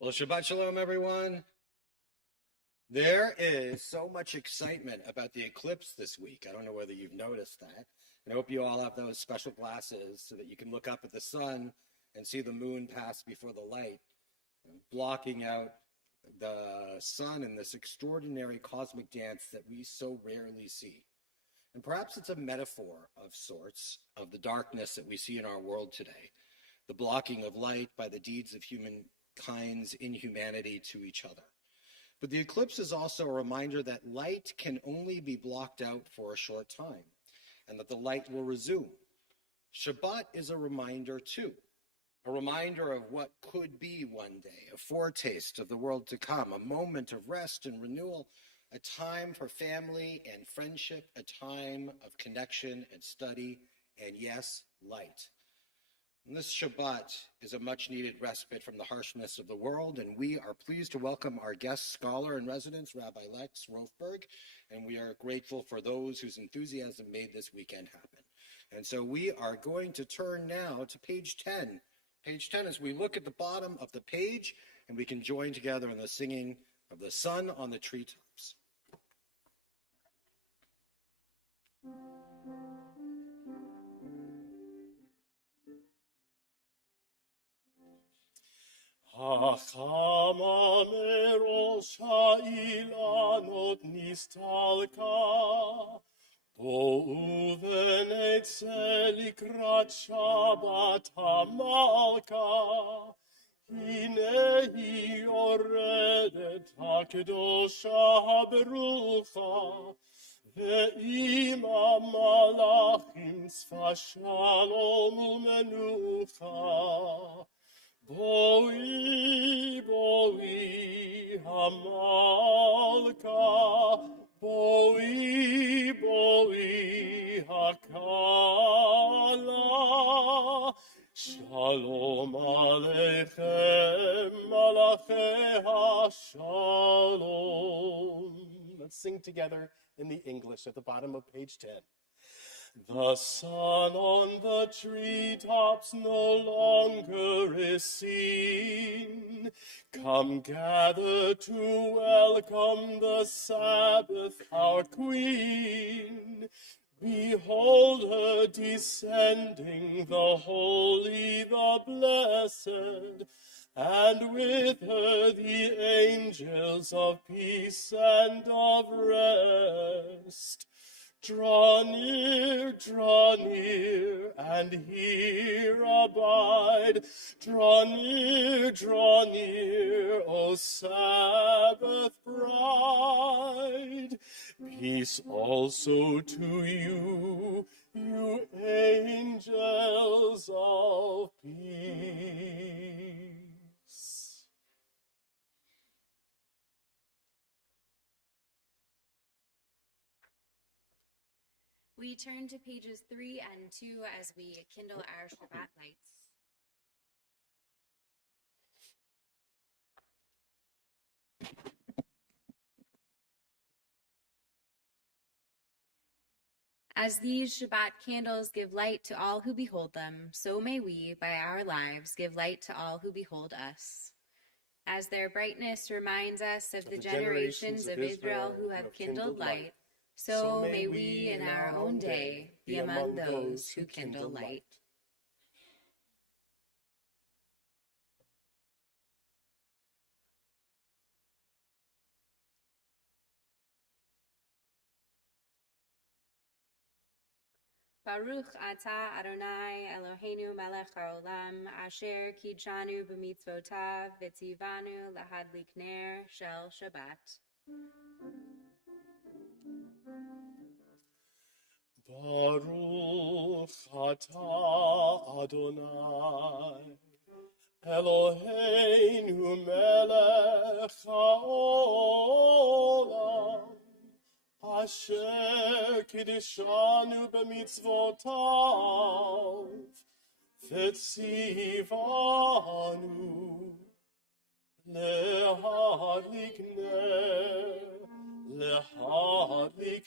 Well, Shabbat Shalom, everyone. There is so much excitement about the eclipse this week. I don't know whether you've noticed that. And I hope you all have those special glasses so that you can look up at the sun and see the moon pass before the light, blocking out the sun in this extraordinary cosmic dance that we so rarely see. And perhaps it's a metaphor of sorts of the darkness that we see in our world today, the blocking of light by the deeds of humankind's inhumanity to each other. But the eclipse is also a reminder that light can only be blocked out for a short time, and that the light will resume. Shabbat is a reminder too, a reminder of what could be one day, a foretaste of the world to come, a moment of rest and renewal, a time for family and friendship, a time of connection and study, and yes, light. And this Shabbat is a much-needed respite from the harshness of the world, and we are pleased to welcome our guest scholar in residence, Rabbi Lex Rofberg, and we are grateful for those whose enthusiasm made this weekend happen. And so we are going to turn now to page 10. Page 10, as we look at the bottom of the page, and we can join together in the singing of the sun on the treetops. החמה מראש האילנות נסתלקה, בואו ונצא לקראת שבת המלכה. הנה היא יורדת הקדושה הברוכה, ועם המלאכים צפה שלום ומנוחה. בואי, בואי המלכה, בואי, בואי הכלה. שלום עליכם, מלאכי השלום. Let's sing together in the English at the bottom of page 10. The sun on the treetops no longer is seen. Come gather to welcome the Sabbath, our Queen. Behold her descending, the holy, the blessed, and with her the angels of peace and of rest. Draw near, and here abide. Draw near, O Sabbath bride. Peace also to you, you angels of peace. We turn to pages 3 and 2 as we kindle our Shabbat lights. As these Shabbat candles give light to all who behold them, so may we, by our lives, give light to all who behold us. As their brightness reminds us of the generations of Israel who have kindled light, so may we in our own day be among those who kindle light. Baruch atah Adonai Eloheinu melech haolam, asher kidshanu b'mitzvotav v'tzivanu lahadlik ner shel Shabbat. Baruch atah Adonai Eloheinu melech haolam, asher kidshanu b'mitzvotav v'tzivanu lehadlik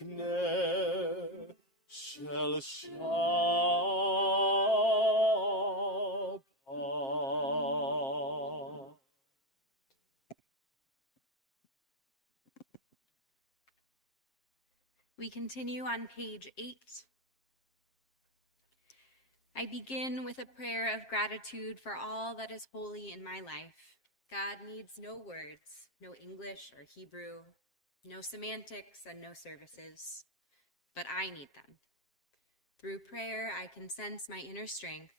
ner shel Shabbat. We continue on page 8. I begin with a prayer of gratitude for all that is holy in my life. God needs no words, no English or Hebrew, no semantics and no services, but I need them. Through prayer, I can sense my inner strength,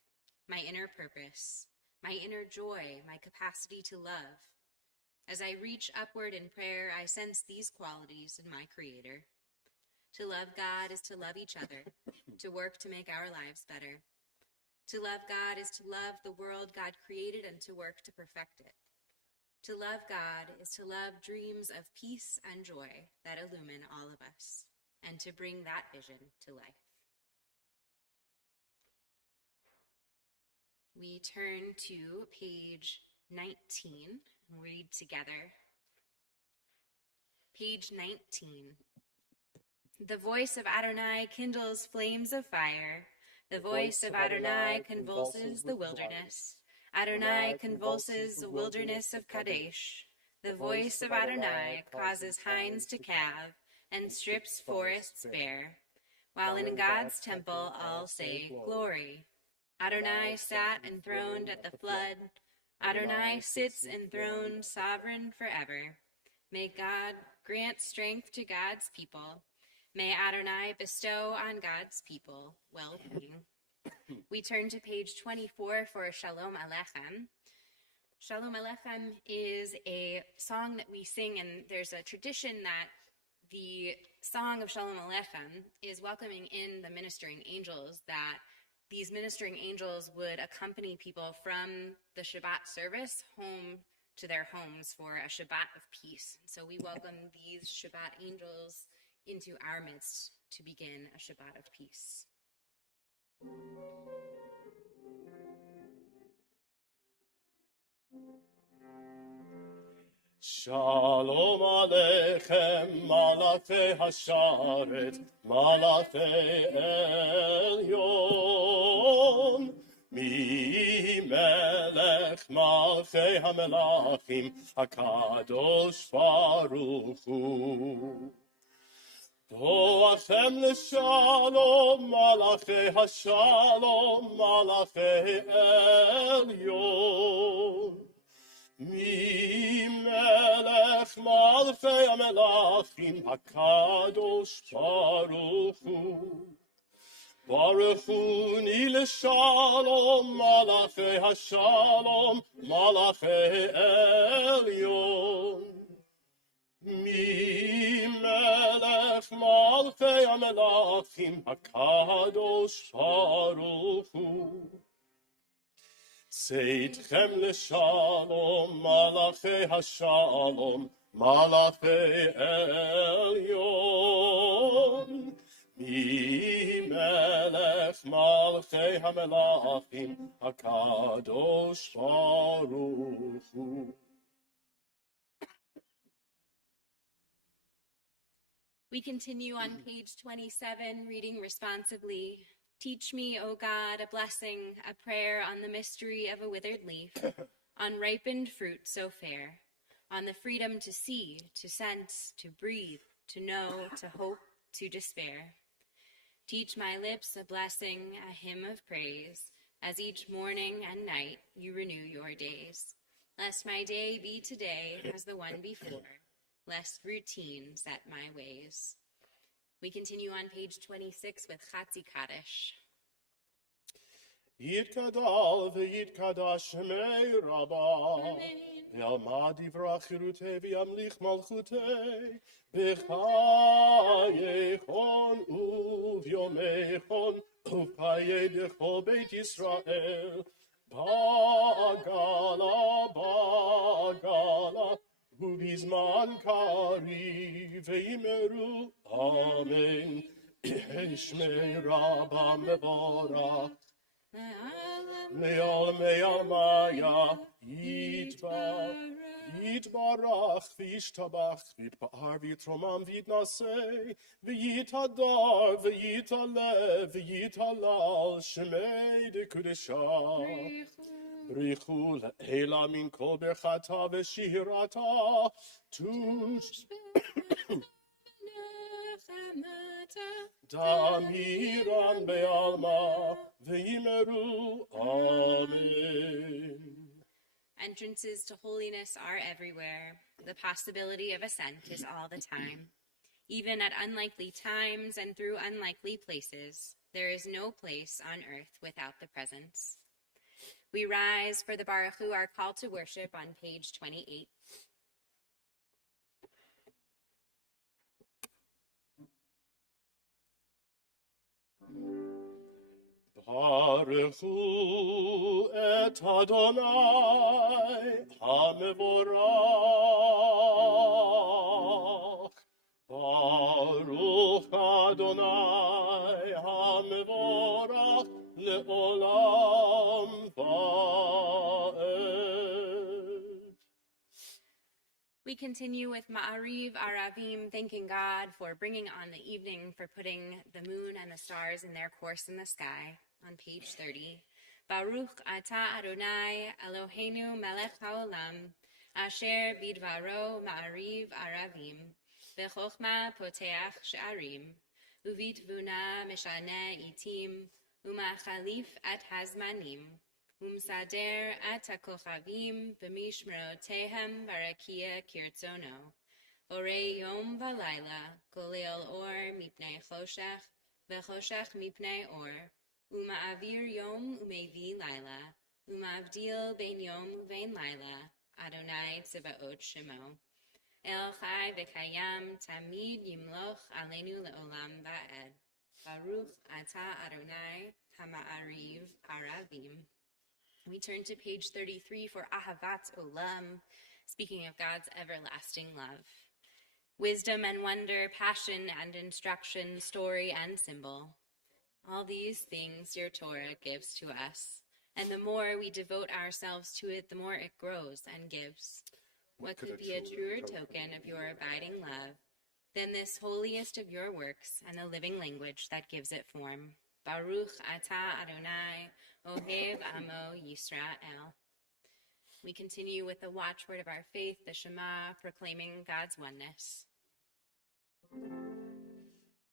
my inner purpose, my inner joy, my capacity to love. As I reach upward in prayer, I sense these qualities in my Creator. To love God is to love each other, to work to make our lives better. To love God is to love the world God created and to work to perfect it. To love God is to love dreams of peace and joy that illumine all of us, and to bring that vision to life. We turn to page 19 and read together. Page 19. The voice of Adonai kindles flames of fire. The voice of Adonai convulses the wilderness. Adonai convulses the wilderness of Kadesh. The voice of Adonai causes hinds to calve and strips forests bare. While in God's temple all say, Glory. Adonai sat enthroned at the flood. Adonai sits enthroned sovereign forever. May God grant strength to God's people. May Adonai bestow on God's people well-being. We turn to page 24 for Shalom Aleichem. Shalom Aleichem is a song that we sing, and there's a tradition that the song of Shalom Aleichem is welcoming in the ministering angels, that these ministering angels would accompany people from the Shabbat service home to their homes for a Shabbat of peace. So we welcome these Shabbat angels into our midst to begin a Shabbat of peace. Shalom Aleichem, Malachei Hasharet, Malachei Elyon. Mi Melech Malchei HaMelachim, HaKadosh Baruch Hu. Doachem l'shalom, Malachei Hashalom, Malachei Elyon. Mi Melech Malchei HaMelachim, HaKadosh Baruch Hu. Baruch Hu ni l'shalom, Malachei Hashalom, Malachei Elyon. Mi Melech Malchei HaMelachim, HaKadosh Baruch Hu. Seitchem l'shalom, Malachei Hashalom, Malachei Elyon. Mi Melech Malchei HaMelachim, HaKadosh Baruch Hu. We continue on page 27, reading responsively. Teach me, O God, a blessing, a prayer on the mystery of a withered leaf, on ripened fruit so fair, on the freedom to see, to sense, to breathe, to know, to hope, to despair. Teach my lips a blessing, a hymn of praise, as each morning and night you renew your days. Lest my day be today as the one before, lest routine set my ways. We continue on page 26 with Chatzi Kaddish. Yitkadal v'yitkadash Shemei Rabbah, Yalmad yivrach chirutei v'yamlich malchutei, b'chayechon uvyomechon, uv'chayei b'chol Beit Yisrael, bagala, bagala, ובזמן קריב ויאמרו אמן, שמי רבה מבורך, מעלמי עלמיה יתברך וישתבח ויתפאר ויתרומם ויתנשא ויתהדר ויתעלה ויתהלל שמי דקודשה. בריחו לאלה מן כל ברכתה ושירתה, Damiran be'alma v'yimeru. Amen. Entrances to holiness are everywhere. The possibility of ascent is all the time. Even at unlikely times and through unlikely places, there is no place on earth without the presence. We rise for the Baruch Hu, our call to worship on page 28. Baruch Hu et Adonai HaMevorach. Baruch Adonai HaMevorach le'olam va'ed. We continue with Ma'ariv Aravim, thanking God for bringing on the evening, for putting the moon and the stars in their course in the sky, on page 30. Baruch Ata Adonai Eloheinu Melech HaOlam, Asher Bidvaro Ma'ariv Aravim, Bechokma Poteach She'arim, Uvitvuna Meshane Itim, Umachalif at Hazmanim, Umsader at HaKochavim b'mishmerotehem barakia kirtzono. Orei yom v'layla, kolel or mipnei choshech, v'choshech mipnei or. Uma'avir yom umevi layla, uma'avdil ben yom uvein layla, Adonai tzebaot shemo. El chai v'kayam tamid yimloch alenu le'olam va'ed. Baruch ata Adonai hama'ariv aravim. We turn to page 33 for Ahavat Olam, speaking of God's everlasting love. Wisdom and wonder, passion and instruction, story and symbol. All these things your Torah gives to us, and the more we devote ourselves to it, the more it grows and gives. What could be a truer token of your abiding love than this holiest of your works and the living language that gives it form? Baruch Ata Adonai Ohev Amo Yisrael. We continue with the watchword of our faith, the Shema, proclaiming God's oneness.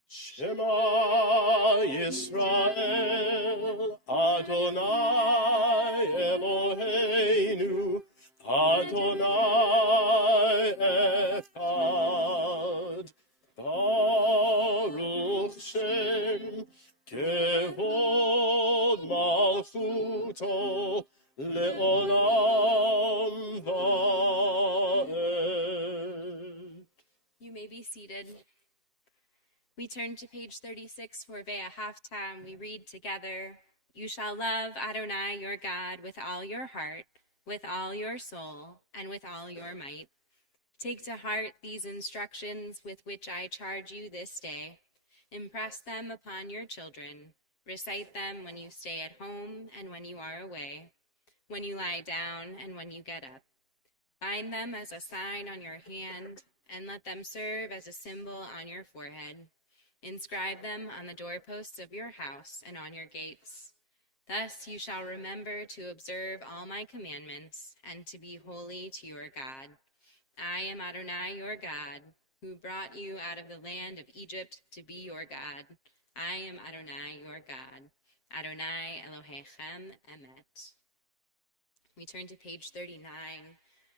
Shema Yisrael, Adonai Eloheinu, Adonai Echad. Baruch Shem Kevod Malchuto le'olam va'ed. You may be seated. We turn to page 36 for Vea Halftime. We read together, You shall love Adonai your God with all your heart, with all your soul, and with all your might. Take to heart these instructions with which I charge you this day. Impress them upon your children. Recite them when you stay at home and when you are away, when you lie down and when you get up. Bind them as a sign on your hand, and let them serve as a symbol on your forehead. Inscribe them on the doorposts of your house and on your gates. Thus you shall remember to observe all my commandments and to be holy to your God. I am Adonai your God, who brought you out of the land of Egypt to be your God. I am Adonai your God. Adonai Elohechem Emet. We turn to page 39.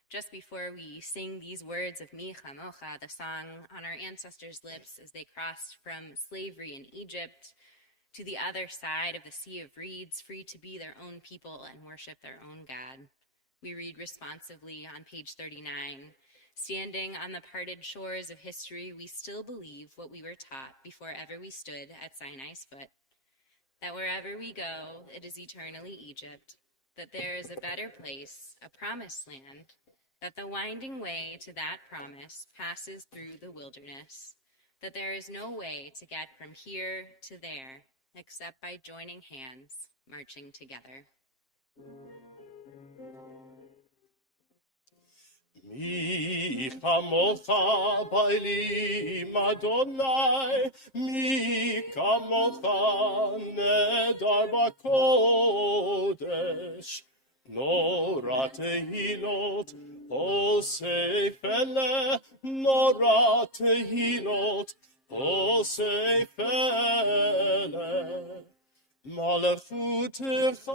Just before we sing these words of Mi Chamocha, the song on our ancestors' lips as they crossed from slavery in Egypt to the other side of the Sea of Reeds, free to be their own people and worship their own God, we read responsively on page 39, Standing on the parted shores of history, we still believe what we were taught before ever we stood at Sinai's foot, that wherever we go, it is eternally Egypt, that there is a better place, a promised land, that the winding way to that promise passes through the wilderness, that there is no way to get from here to there except by joining hands, marching together. Mi chamocha ba'elim Adonai, mi kamocha nedar b'kodesh. Nora tehilot, osei pele, nora tehilot, עושי פלא, מלכותך,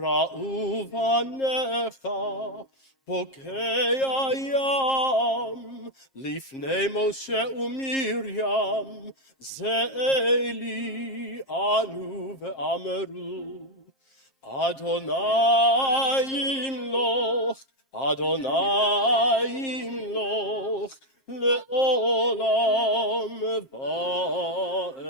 ראו בניך, בוקע ים, לפני משה ומרים, זה אלי אנו ואמרו, אדוני ימלוך, אדוני ימלוך, לעולם ועד.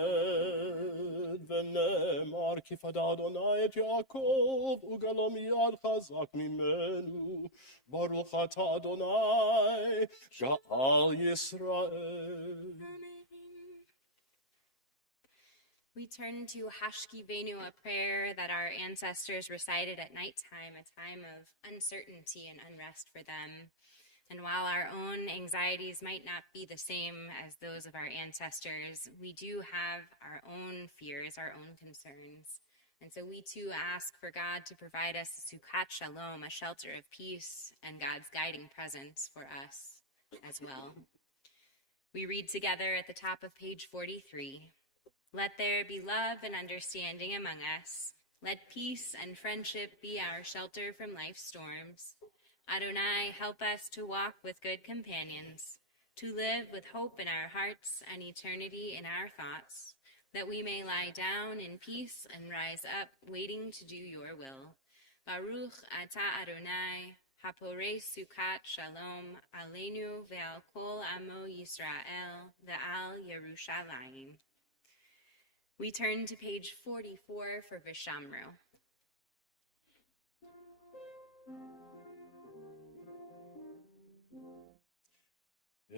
ונאמר כי פדה אדוני את יעקב וגלה מיד חזק ממנו. ברוך אתה אדוני גאל ישראל. We turn to Hashkivenu, a prayer that our ancestors recited at nighttime, a time of uncertainty and unrest for them. And while our own anxieties might not be the same as those of our ancestors, we do have our own fears, our own concerns. And so we too ask for God to provide us a Sukkot Shalom, a shelter of peace, and God's guiding presence for us as well. We read together at the top of page 43. Let there be love and understanding among us. Let peace and friendship be our shelter from life's storms. Adonai, help us to walk with good companions, to live with hope in our hearts and eternity in our thoughts, that we may lie down in peace and rise up, waiting to do your will. Baruch atah Adonai, hapore Sukkot Shalom, aleinu ve'al kol amo Yisrael, ve'al Yerushalayim. We turn to page 44 for Vishamru.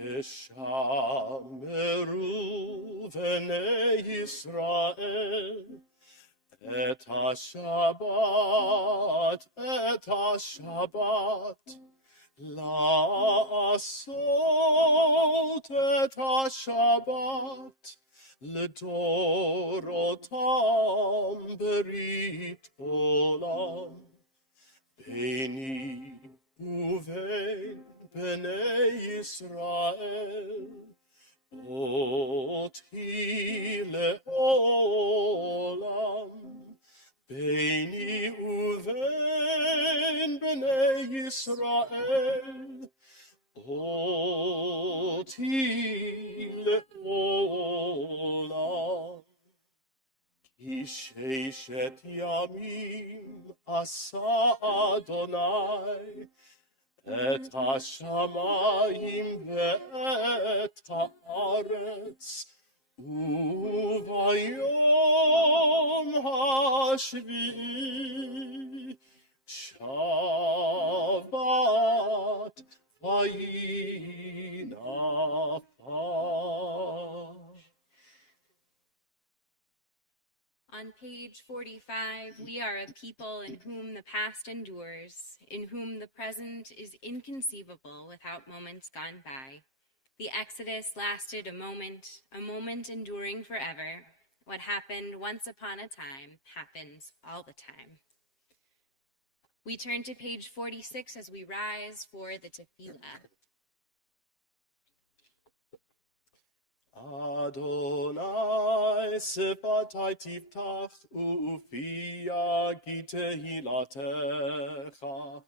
ושמרו בני ישראל את השבת, לעשות את השבת, לדורותם ברית עולם, ביני ובין בני ישראל, אותי לעולם, ביני ובין בני ישראל, אותי לעולם. כי ששת ימים עשה אדוני את השמיים ואת הארץ, וביום השביעי שבת וינפש. On page 45, we are a people in whom the past endures, in whom the present is inconceivable without moments gone by. The Exodus lasted a moment enduring forever. What happened once upon a time happens all the time. We turn to page 46 as we rise for the tefillah. Adonai sifatai tiftach ufia gitehilatecha.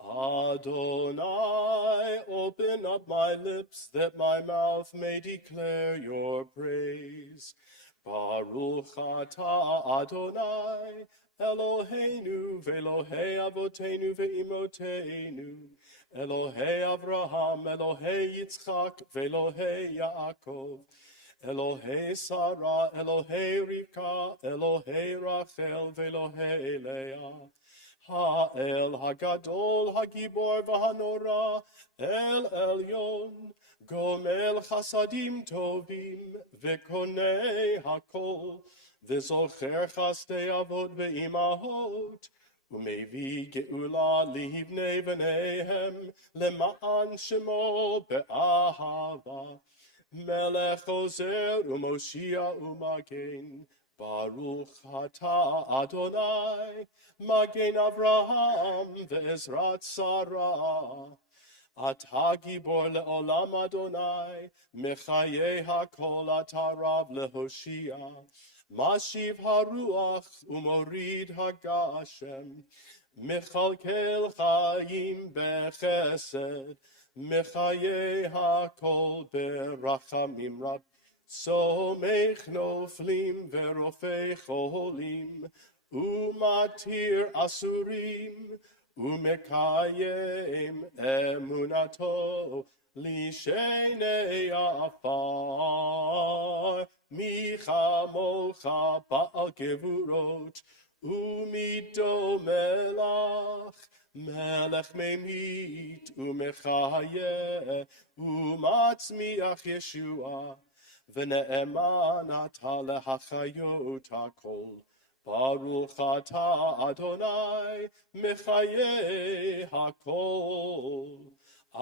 Adonai, open up my lips that my mouth may declare your praise. Baruch atah Adonai, Eloheinu ve'Elohei avotenu ve'imotenu, Elohei Avraham, Elohei Yitzchak, ve'Elohei Yaakov, Elohei Sarah, Elohei Rivka, Elohei Rachel, ve'Elohei Leah. Ha'el Hagadol, Hagibor v'Hanora, El Elyon, Gomel Chasadim Tovim, V'Konei Hakol, V'Zocher Chasdei Avot ve'Imahot, U'Mevi Geula Livnei V'Neihem, Lema'an Shemo Be'ahava, Melech Ozer U'Moshia U'Magen, Baruch atah Adonai, Magen Avraham ve'Ezrat Sarah. אתה גיבור לעולם אדוני, מחיי הכל אתה רב להושיע. משיב הרוח ומוריד הגשם, מכלכל חיים בחסד, מחיי הכל ברחמים רב. סומך נופלים ורופא חולים, ומתיר אסורים, ומקיים אמונתו לשני עפר. מי כמוך בעל גבורות, ומדומה לך, מלך ממית ומחיה, ומצמיח ישועה, ונאמן אתה להחיות הכל. ברוך אתה אדוני מחיי הכל.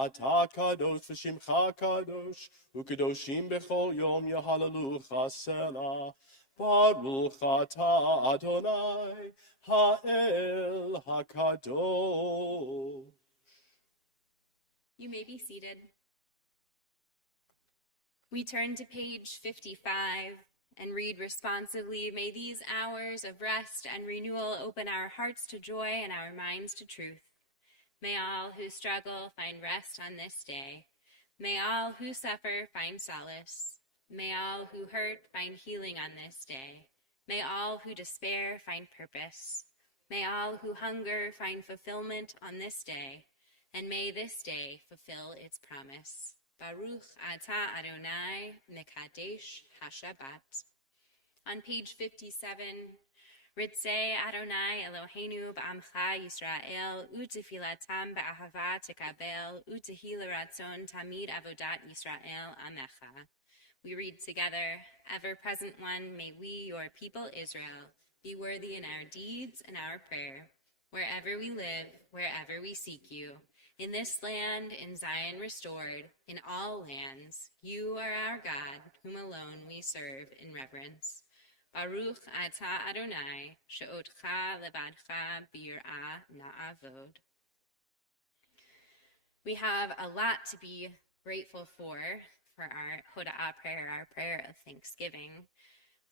אתה קדוש ושמך קדוש, וקדושים בכל יום יהללוך סלה. ברוך אתה אדוני האל הקדוש. You may be seated. We turn to page 55 and read responsively, may these hours of rest and renewal open our hearts to joy and our minds to truth. May all who struggle find rest on this day. May all who suffer find solace. May all who hurt find healing on this day. May all who despair find purpose. May all who hunger find fulfillment on this day. And may this day fulfill its promise. Baruch atah Adonai mekadesh hashabbat. On page 57, Ritzei Adonai Eloheinu ba'amcha Yisrael u'tefilatam ba'ahava tekabel u'tehi l'ratzon tamid avodat Yisrael amecha. We read together, Ever-present one, may we, your people Israel, be worthy in our deeds and our prayer, wherever we live, wherever we seek you. In this land, in Zion restored, in all lands, you are our God, whom alone we serve in reverence. Baruch atah Adonai, she'otcha levadcha b'yir'ah na'avod. We have a lot to be grateful for our Hoda'ah prayer, our prayer of thanksgiving.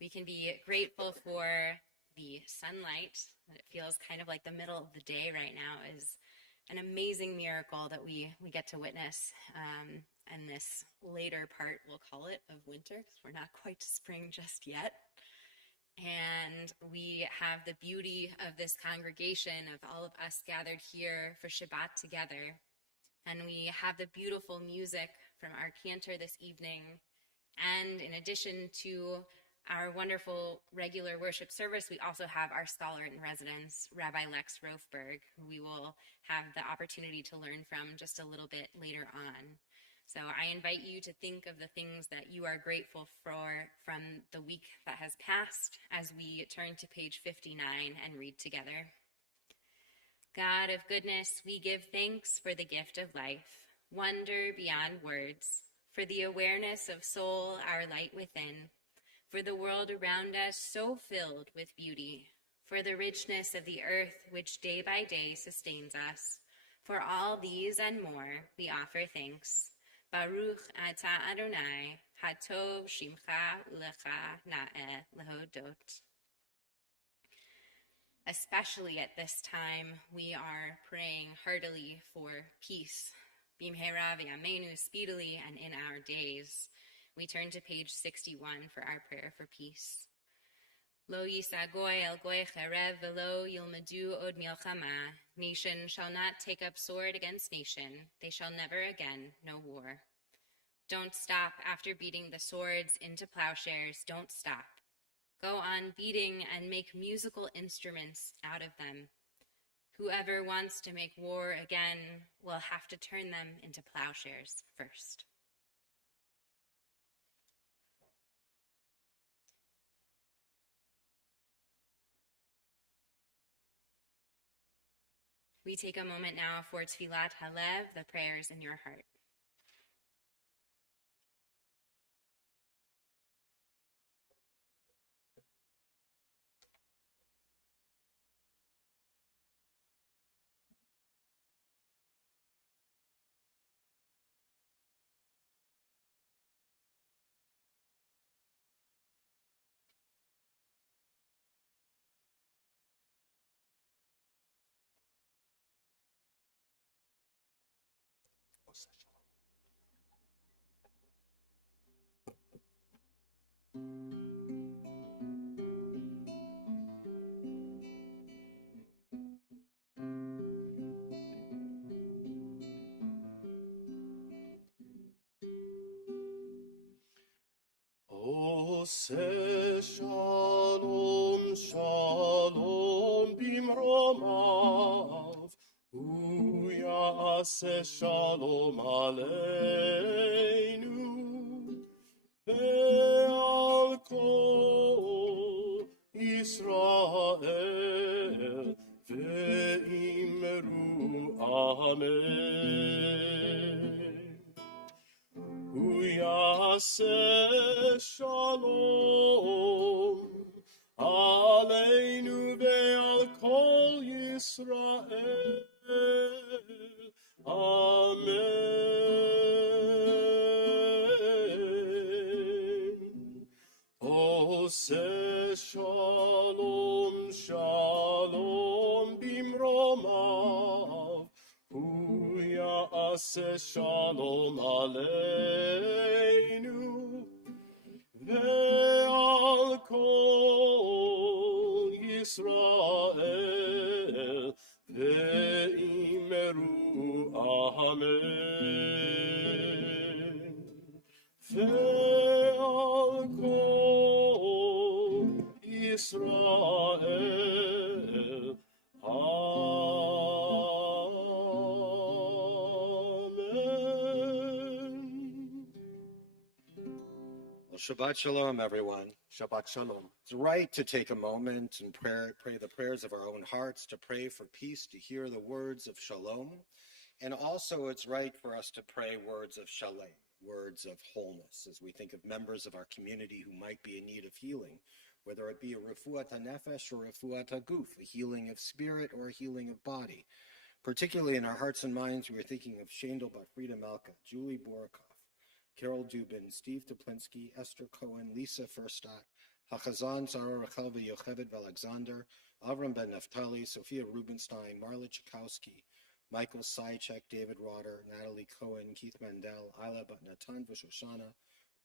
We can be grateful for the sunlight. It feels kind of like the middle of the day right now is an amazing miracle that we get to witness. And this later part, we'll call it, of winter, because we're not quite to spring just yet. And we have the beauty of this congregation, of all of us gathered here for Shabbat together. And we have the beautiful music from our cantor this evening. And in addition to our wonderful regular worship service, we also have our scholar in residence, Rabbi Lex Rofberg, who we will have the opportunity to learn from just a little bit later on. So I invite you to think of the things that you are grateful for from the week that has passed as we turn to page 59 and read together. God of goodness, we give thanks for the gift of life, wonder beyond words, for the awareness of soul, our light within, for the world around us so filled with beauty, for the richness of the earth which day by day sustains us. For all these and more, we offer thanks. Baruch atah Adonai, hatov shimcha ulecha na'eh lehodot. Especially at this time, we are praying heartily for peace. Bimhera v'yameinu, speedily and in our days. We turn to page 61 for our prayer for peace. Lo yisa goy el goy cherev velo yilmedu od milchama. Nation shall not take up sword against nation. They shall never again know war. Don't stop after beating the swords into plowshares. Don't stop. Go on beating and make musical instruments out of them. Whoever wants to make war again will have to turn them into plowshares first. We take a moment now for Tfilat Halev, the prayers in your heart. Ose shalom, shalom bimromav, hu ya'aseh shalom aleinu, ve'al kol Yisrael, ve'imru amen. Hu ya'aseh shalom aleinu ve'al kol Yisrael. Amen. Ose shalom, shalom bimromav, hu ya'aseh shalom aleinu, ve'al kol Yisrael, ve'imru amen. Ve'al kol Yisrael, amen. Well, Shabbat Shalom, everyone. Shabbat Shalom. It's right to take a moment and pray the prayers of our own hearts, to pray for peace, to hear the words of Shalom. And also it's right for us to pray words of Shalom, words of wholeness, as we think of members of our community who might be in need of healing, whether it be a refuat hanefesh or refuat haguf, a healing of spirit or a healing of body. Particularly in our hearts and minds, we are thinking of Shendel Batfrida Melka, Julie Borikoff, Carol Dubin, Steve Toplinsky, Esther Cohen, Lisa Furstadt, Hachazan Zara Rachelva Yocheved Alexander, Avram Ben Naftali, Sophia Rubenstein, Marla Chakowski, Michael Sychek, David Rotter, Natalie Cohen, Keith Mandel, Isla Batnatan Vishoshana,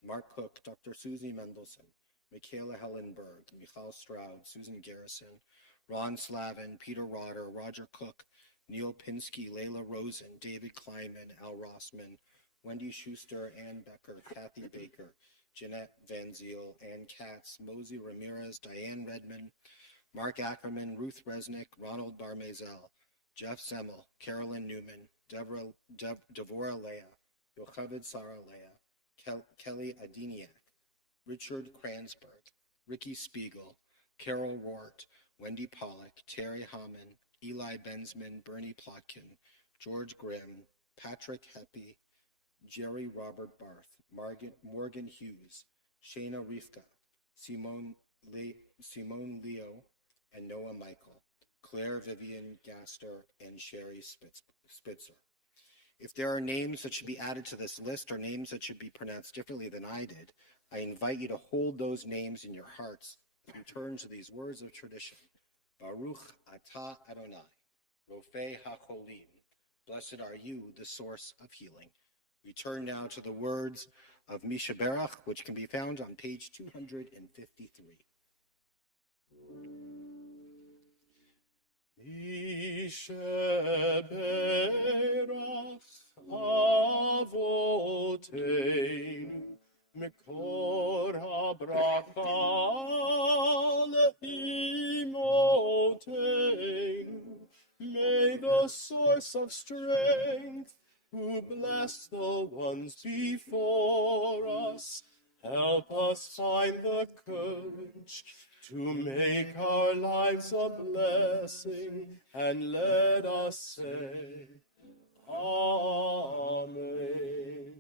Mark Cook, Dr. Susie Mendelson, Michaela Hellenberg, Michal Stroud, Susan Garrison, Ron Slavin, Peter Rotter, Roger Cook, Neil Pinsky, Layla Rosen, David Kleinman, Al Rossman, Wendy Schuster, Ann Becker, Kathy Baker, Jeanette Van Ziel, Ann Katz, Mosey Ramirez, Diane Redman, Mark Ackerman, Ruth Resnick, Ronald Barmazel, Jeff Semmel, Carolyn Newman, Devorah Leah, Yocheved Sarah Leah, Kelly Adiniak, Richard Kranzberg, Ricky Spiegel, Carol Rort, Wendy Pollock, Terry Hammond, Eli Benzman, Bernie Plotkin, George Grimm, Patrick Heppy, Jerry Robert Barth, Morgan Hughes, Shayna Rifka, Simone Leo, and Noah Michael, Claire Vivian Gaster, and Sherry Spitzer. If there are names that should be added to this list or names that should be pronounced differently than I did, I invite you to hold those names in your hearts and turn to these words of tradition. Baruch atah Adonai, Rofei HaCholim. Blessed are you, the source of healing. We turn now to the words of Misha Berach, which can be found on page 253. Misha Berach Avoteinu Mekor HaBracha Le'imoteinu. May the source of strength, who bless the ones before us, help us find the courage to make our lives a blessing, and let us say, Amen.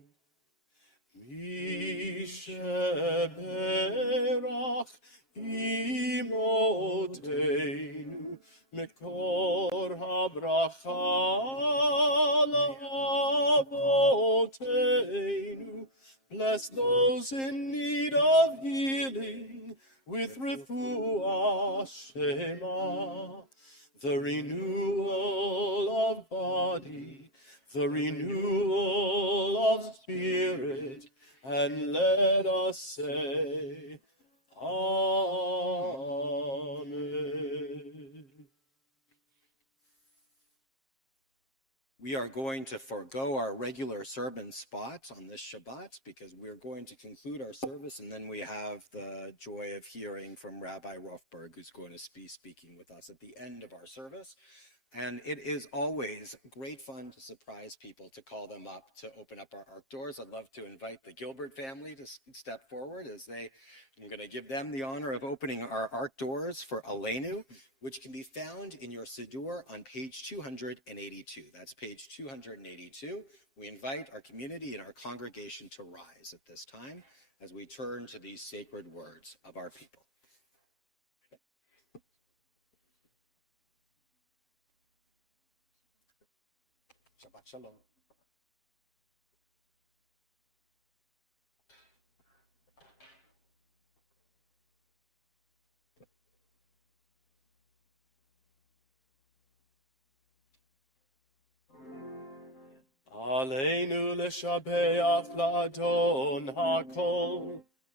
Misha Berach Imoteinu Mekor HaBracha La'avoteinu. Bless those in need of healing with refuah shema, the renewal of body, the renewal of spirit, and let us say, Amen. We are going to forego our regular sermon spots on this Shabbat because we're going to conclude our service, and then we have the joy of hearing from Rabbi Rothberg, who's going to be speaking with us at the end of our service. And it is always great fun to surprise people, to call them up, to open up our Ark doors. I'd love to invite the Gilbert family to step forward I'm going to give them the honor of opening our Ark doors for Aleinu, which can be found in your Siddur on page 282. That's page 282. We invite our community and our congregation to rise at this time as we turn to these sacred words of our people. Shabbat Shalom. עלינו לשבח לאדון הכל,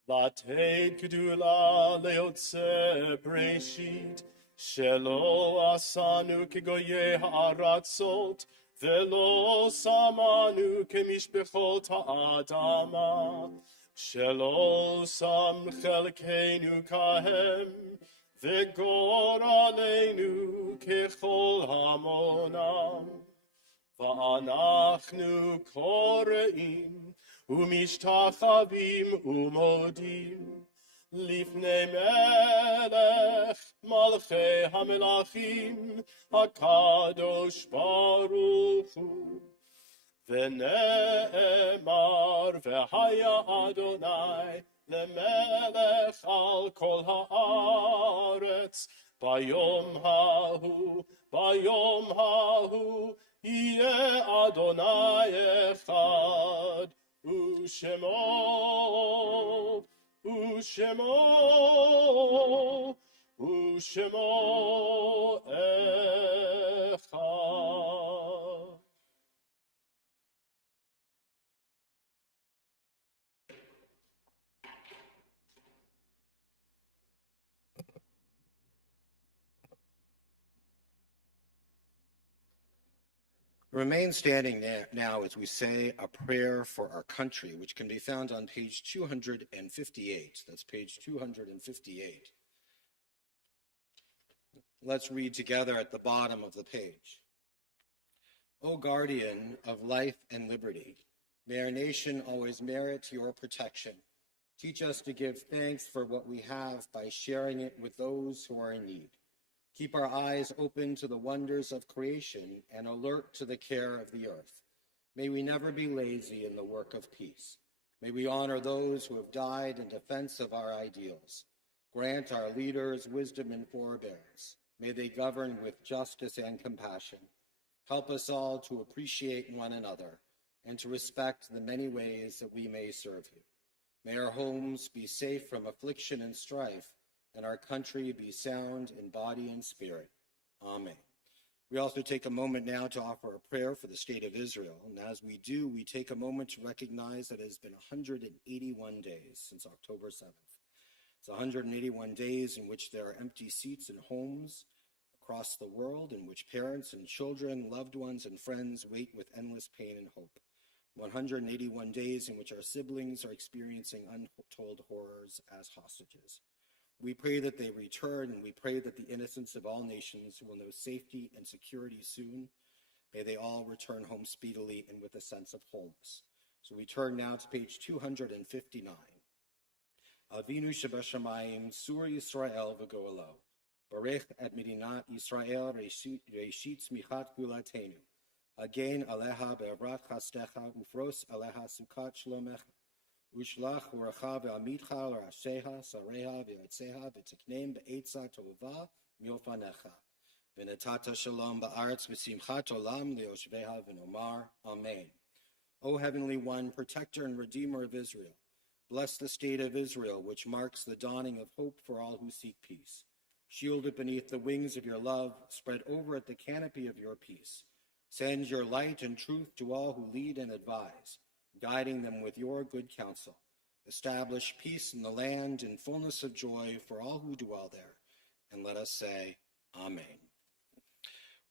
לתת גדולה ליוצא בראשית, שלא עשנו כגויי הארצות, ולא שמנו כמשפחות האדמה, שלא שם חלקנו כהם, וגורלנו ככל המונם. ואנחנו קוראים ומשתחווים ומודים לפני מלך מלכי המלכים הקדוש ברוך הוא. ונאמר והיה אדוני למלך על כל הארץ ביום ההוא יהיה אדוני אחד, ושמו אחד. Remain standing now as we say a prayer for our country, which can be found on page 258. That's page 258. Let's read together at the bottom of the page. O guardian of life and liberty, may our nation always merit your protection. Teach us to give thanks for what we have by sharing it with those who are in need. Keep our eyes open to the wonders of creation and alert to the care of the earth. May we never be lazy in the work of peace. May we honor those who have died in defense of our ideals. Grant our leaders wisdom and forbearance. May they govern with justice and compassion. Help us all to appreciate one another and to respect the many ways that we may serve you. May our homes be safe from affliction and strife, and our country be sound in body and spirit. Amen. We also take a moment now to offer a prayer for the state of Israel. And as we do, we take a moment to recognize that it has been 181 days since October 7th. It's 181 days in which there are empty seats in homes across the world, in which parents and children, loved ones and friends wait with endless pain and hope. 181 days in which our siblings are experiencing untold horrors as hostages. We pray that they return, and we pray that the innocents of all nations will know safety and security soon. May they all return home speedily and with a sense of wholeness. So we turn now to page 259. Avinu Shebashamayim, Sur Yisrael v'Goelo. Barech et Medinat Yisrael Reshit Smichat Gulatenu. Again Aleha be'avrat chastecha ufros Aleha sukat shlomecha. Ushlach uracha ve'amitcha l'rasheha sareha ve'yotzeha v'tiknem be'etza tova milfanecha. V'netata shalom ba'aretz v'simchat olam le'oshveha v'nomar. Amen. O Heavenly One, Protector and Redeemer of Israel, bless the state of Israel, which marks the dawning of hope for all who seek peace. Shield it beneath the wings of your love, spread over it the canopy of your peace. Send your light and truth to all who lead and advise, guiding them with your good counsel. Establish peace in the land and fullness of joy for all who dwell there. And let us say, Amen.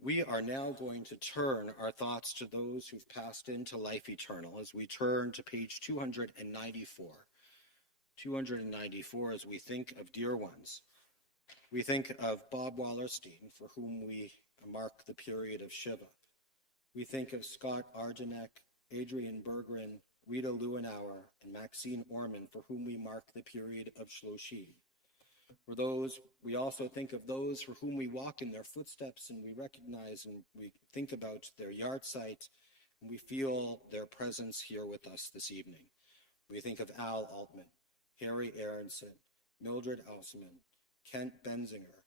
We are now going to turn our thoughts to those who've passed into life eternal as we turn to page 294. 294 as we think of dear ones. We think of Bob Wallerstein, for whom we mark the period of Shiva. We think of Scott Argenek, Adrian Berggren, Rita Lewinauer, and Maxine Orman, for whom we mark the period of Shloshim. For those, we also think of those for whom we walk in their footsteps, and we recognize and we think about their yard site, and we feel their presence here with us this evening. We think of Al Altman, Harry Aronson, Mildred Ausman, Kent Benzinger,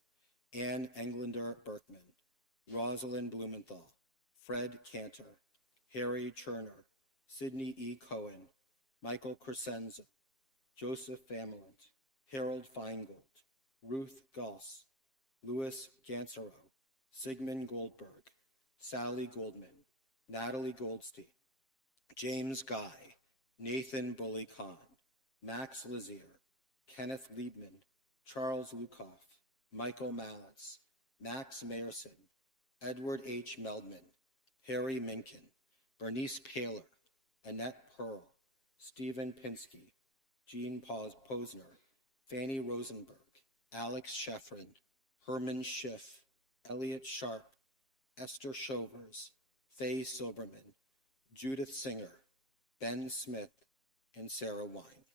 Ann Englander Berkman, Rosalind Blumenthal, Fred Cantor, Harry Cherner, Sidney E. Cohen, Michael Crescenzo, Joseph Famelant, Harold Feingold, Ruth Goss, Louis Gansero, Sigmund Goldberg, Sally Goldman, Natalie Goldstein, James Guy, Nathan Bully Khan, Max Lizier, Kenneth Liebman, Charles Lukoff, Michael Malitz, Max Mayerson, Edward H. Meldman, Harry Minkin, Bernice Paler, Annette Pearl, Stephen Pinsky, Jean Posner, Fanny Rosenberg, Alex Sheffrin, Herman Schiff, Elliot Sharp, Esther Shovers, Faye Silberman, Judith Singer, Ben Smith, and Sarah Wine.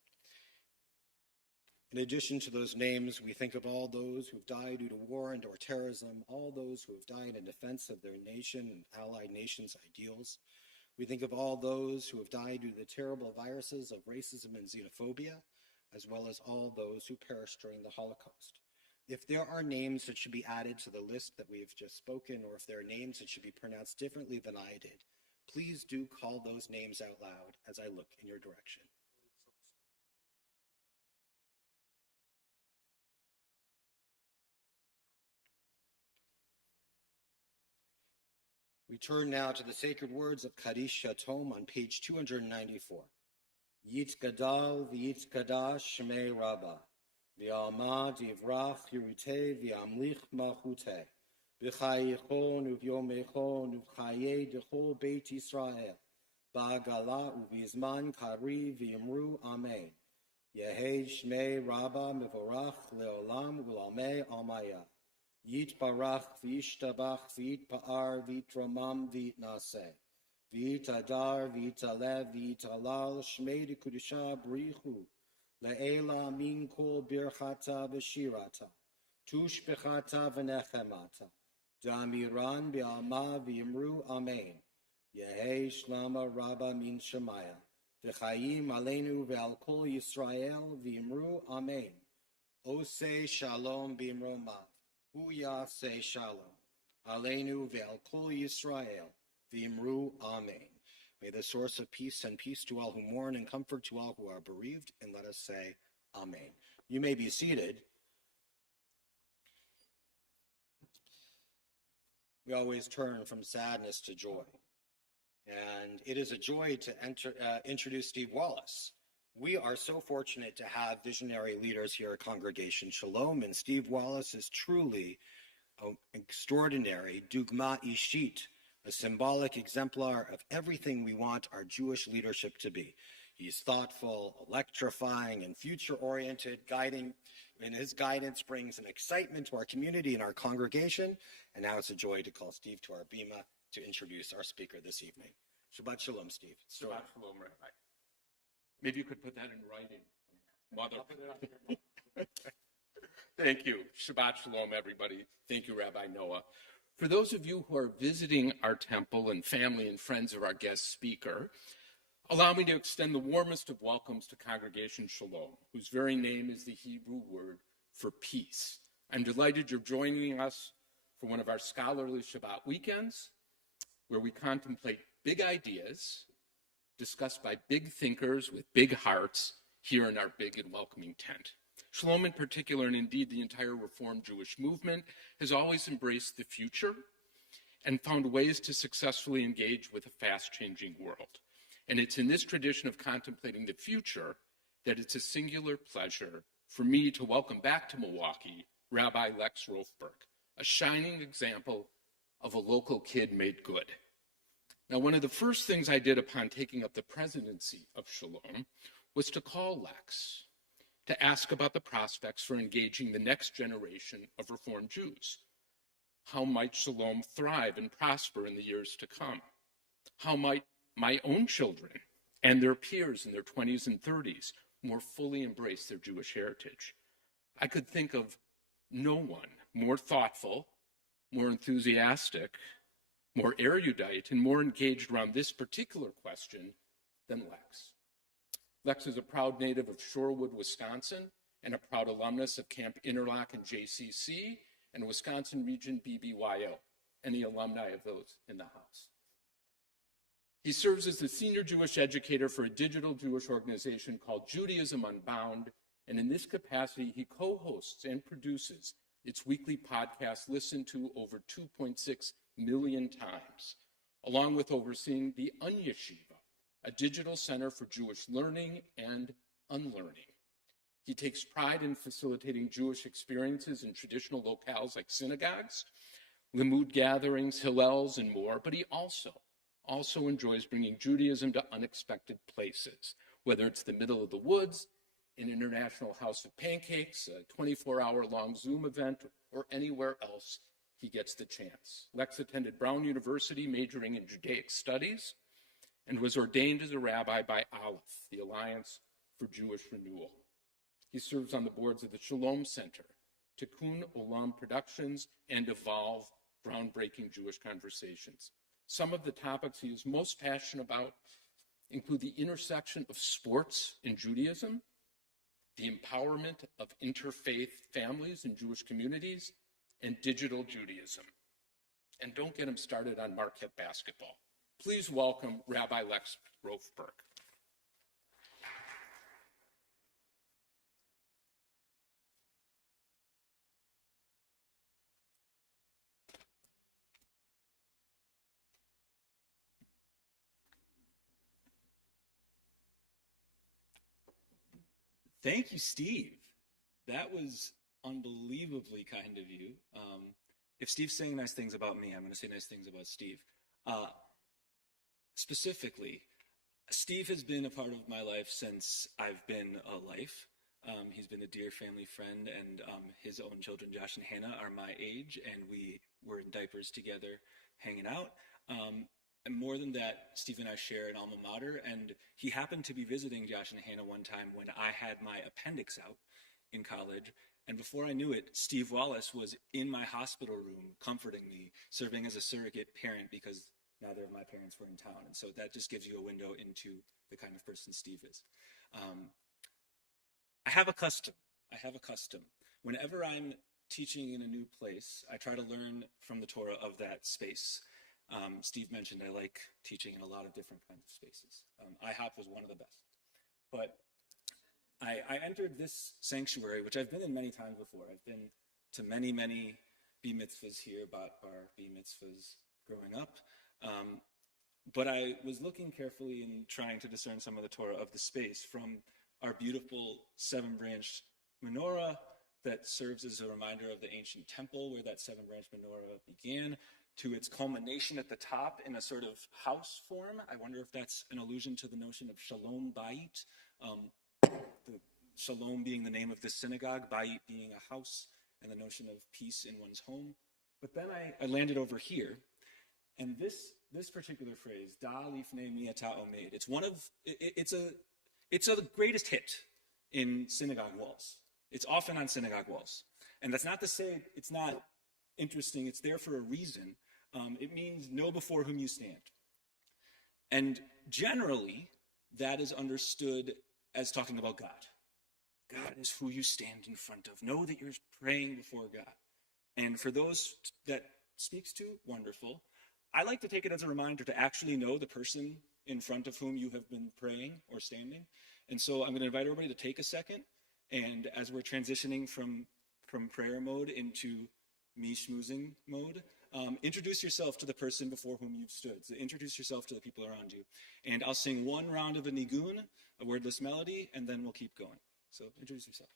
In addition to those names, we think of all those who've died due to war and or terrorism, all those who have died in defense of their nation and allied nations' ideals. We think of all those who have died due to the terrible viruses of racism and xenophobia, as well as all those who perished during the Holocaust. If there are names that should be added to the list that we have just spoken, or if there are names that should be pronounced differently than I did, please do call those names out loud as I look in your direction. We turn now to the sacred words of Kaddish Yatom on page 294. Yit Gadal v'yit Kadash Shmei Rabbah, v'yalma divrach Yeruteh v'yamlich malchuteh, v'chayichon u'v'yomechon u'v'chaye dechol Beit Yisrael, ba'agala u'v'izman kari v'yimru Amen. Yehei Shmei Rabbah mevorach leolam u'lamei almaya. Yit barach v'yishtabach v'yit pa'ar v'yitramam v'yitnaseh. V'yitadar v'yitalev v'yitalal shmei dekudisha b'richu le'ela min kol birchata v'shirata tush bechata v'nechemata da'amiran b'alma v'yimru amen Yehei shlama rabba min shemaya v'chayim aleinu v'al kol Yisrael v'yimru amen Oseh shalom b'imromav Huya say shalom, aleinu ve'al kol Yisrael, v'imru amen. May the source of peace send peace to all who mourn and comfort to all who are bereaved, and let us say amen. You may be seated. We always turn from sadness to joy, and it is a joy to introduce Steve Wallace. We are so fortunate to have visionary leaders here at Congregation Shalom, and Steve Wallace is truly an extraordinary dugma ishit, a symbolic exemplar of everything we want our Jewish leadership to be. He's thoughtful, electrifying, and future-oriented, guiding, and his guidance brings an excitement to our community and our congregation. And now it's a joy to call Steve to our bima to introduce our speaker this evening. Shabbat Shalom, Steve. Shabbat Shalom, Rabbi. Maybe you could put that in writing, Mother. Thank you. Shabbat Shalom, everybody. Thank you, Rabbi Noah. For those of you who are visiting our temple and family and friends of our guest speaker, allow me to extend the warmest of welcomes to Congregation Shalom, whose very name is the Hebrew word for peace. I'm delighted you're joining us for one of our scholarly Shabbat weekends, where we contemplate big ideas discussed by big thinkers with big hearts here in our big and welcoming tent. Shalom in particular, and indeed the entire Reformed Jewish movement, has always embraced the future and found ways to successfully engage with a fast-changing world. And it's in this tradition of contemplating the future that it's a singular pleasure for me to welcome back to Milwaukee Rabbi Lex Rofberg, a shining example of a local kid made good. Now, one of the first things I did upon taking up the presidency of Shalom was to call Lex to ask about the prospects for engaging the next generation of Reformed Jews. How might Shalom thrive and prosper in the years to come? How might my own children and their peers in their 20s and 30s more fully embrace their Jewish heritage? I could think of no one more thoughtful, more enthusiastic, more erudite, and more engaged around this particular question than Lex. Lex is a proud native of Shorewood, Wisconsin, and a proud alumnus of Camp Interlock and JCC, and Wisconsin Region BBYO, and the alumni of those in the house. He serves as the senior Jewish educator for a digital Jewish organization called Judaism Unbound, and in this capacity, he co-hosts and produces its weekly podcast listened to over 2.6 million times, along with overseeing the Unyeshiva, a digital center for Jewish learning and unlearning. He takes pride in facilitating Jewish experiences in traditional locales like synagogues, Limud gatherings, Hillels, and more, but he also enjoys bringing Judaism to unexpected places, whether it's the middle of the woods, an International House of Pancakes, a 24-hour-long Zoom event, or anywhere else he gets the chance. Lex attended Brown University, majoring in Judaic Studies, and was ordained as a rabbi by Aleph, the Alliance for Jewish Renewal. He serves on the boards of the Shalom Center, Tikkun Olam Productions, and Evolve, groundbreaking Jewish conversations. Some of the topics he is most passionate about include the intersection of sports and Judaism, the empowerment of interfaith families and Jewish communities, and digital Judaism. And don't get him started on Marquette basketball. Please welcome Rabbi Lex Rofberg. Thank you, Steve. That was unbelievably kind of you. If Steve's saying nice things about me, I'm going to say nice things about Steve. Specifically, Steve has been a part of my life since I've been alive. He's been a dear family friend, and his own children, Josh and Hannah, are my age, and we were in diapers together hanging out. And more than that, Steve and I share an alma mater, and he happened to be visiting Josh and Hannah one time when I had my appendix out in college. And before I knew it, Steve Wallace was in my hospital room comforting me, serving as a surrogate parent because neither of my parents were in town. And so that just gives you a window into the kind of person Steve is. I have a custom. Whenever I'm teaching in a new place, I try to learn from the Torah of that space. Steve mentioned I like teaching in a lot of different kinds of spaces. IHOP was one of the best. But I entered this sanctuary, which I've been in many times before. I've been to many, many bar mitzvahs here, bar mitzvahs growing up. But I was looking carefully and trying to discern some of the Torah of the space, from our beautiful 7-branch menorah that serves as a reminder of the ancient temple where that 7-branch menorah began, to its culmination at the top in a sort of house form. I wonder if that's an allusion to the notion of Shalom Bayit, the Shalom being the name of this synagogue, Bayit being a house, and the notion of peace in one's home. But then I landed over here, and this particular phrase, Da Lifnei Mi Ata Omed, it's a greatest hit in synagogue walls. It's often on synagogue walls. And that's not to say it's not interesting, it's there for a reason. It means know before whom you stand. And generally, that is understood as talking about God. God is who you stand in front of. Know that you're praying before God. And for those that speaks to, wonderful. I like to take it as a reminder to actually know the person in front of whom you have been praying or standing. And so I'm going to invite everybody to take a second. And as we're transitioning from prayer mode into me schmoozing mode, introduce yourself to the person before whom you've stood. So introduce yourself to the people around you. And I'll sing one round of a nigun, a wordless melody, and then we'll keep going. So introduce yourself.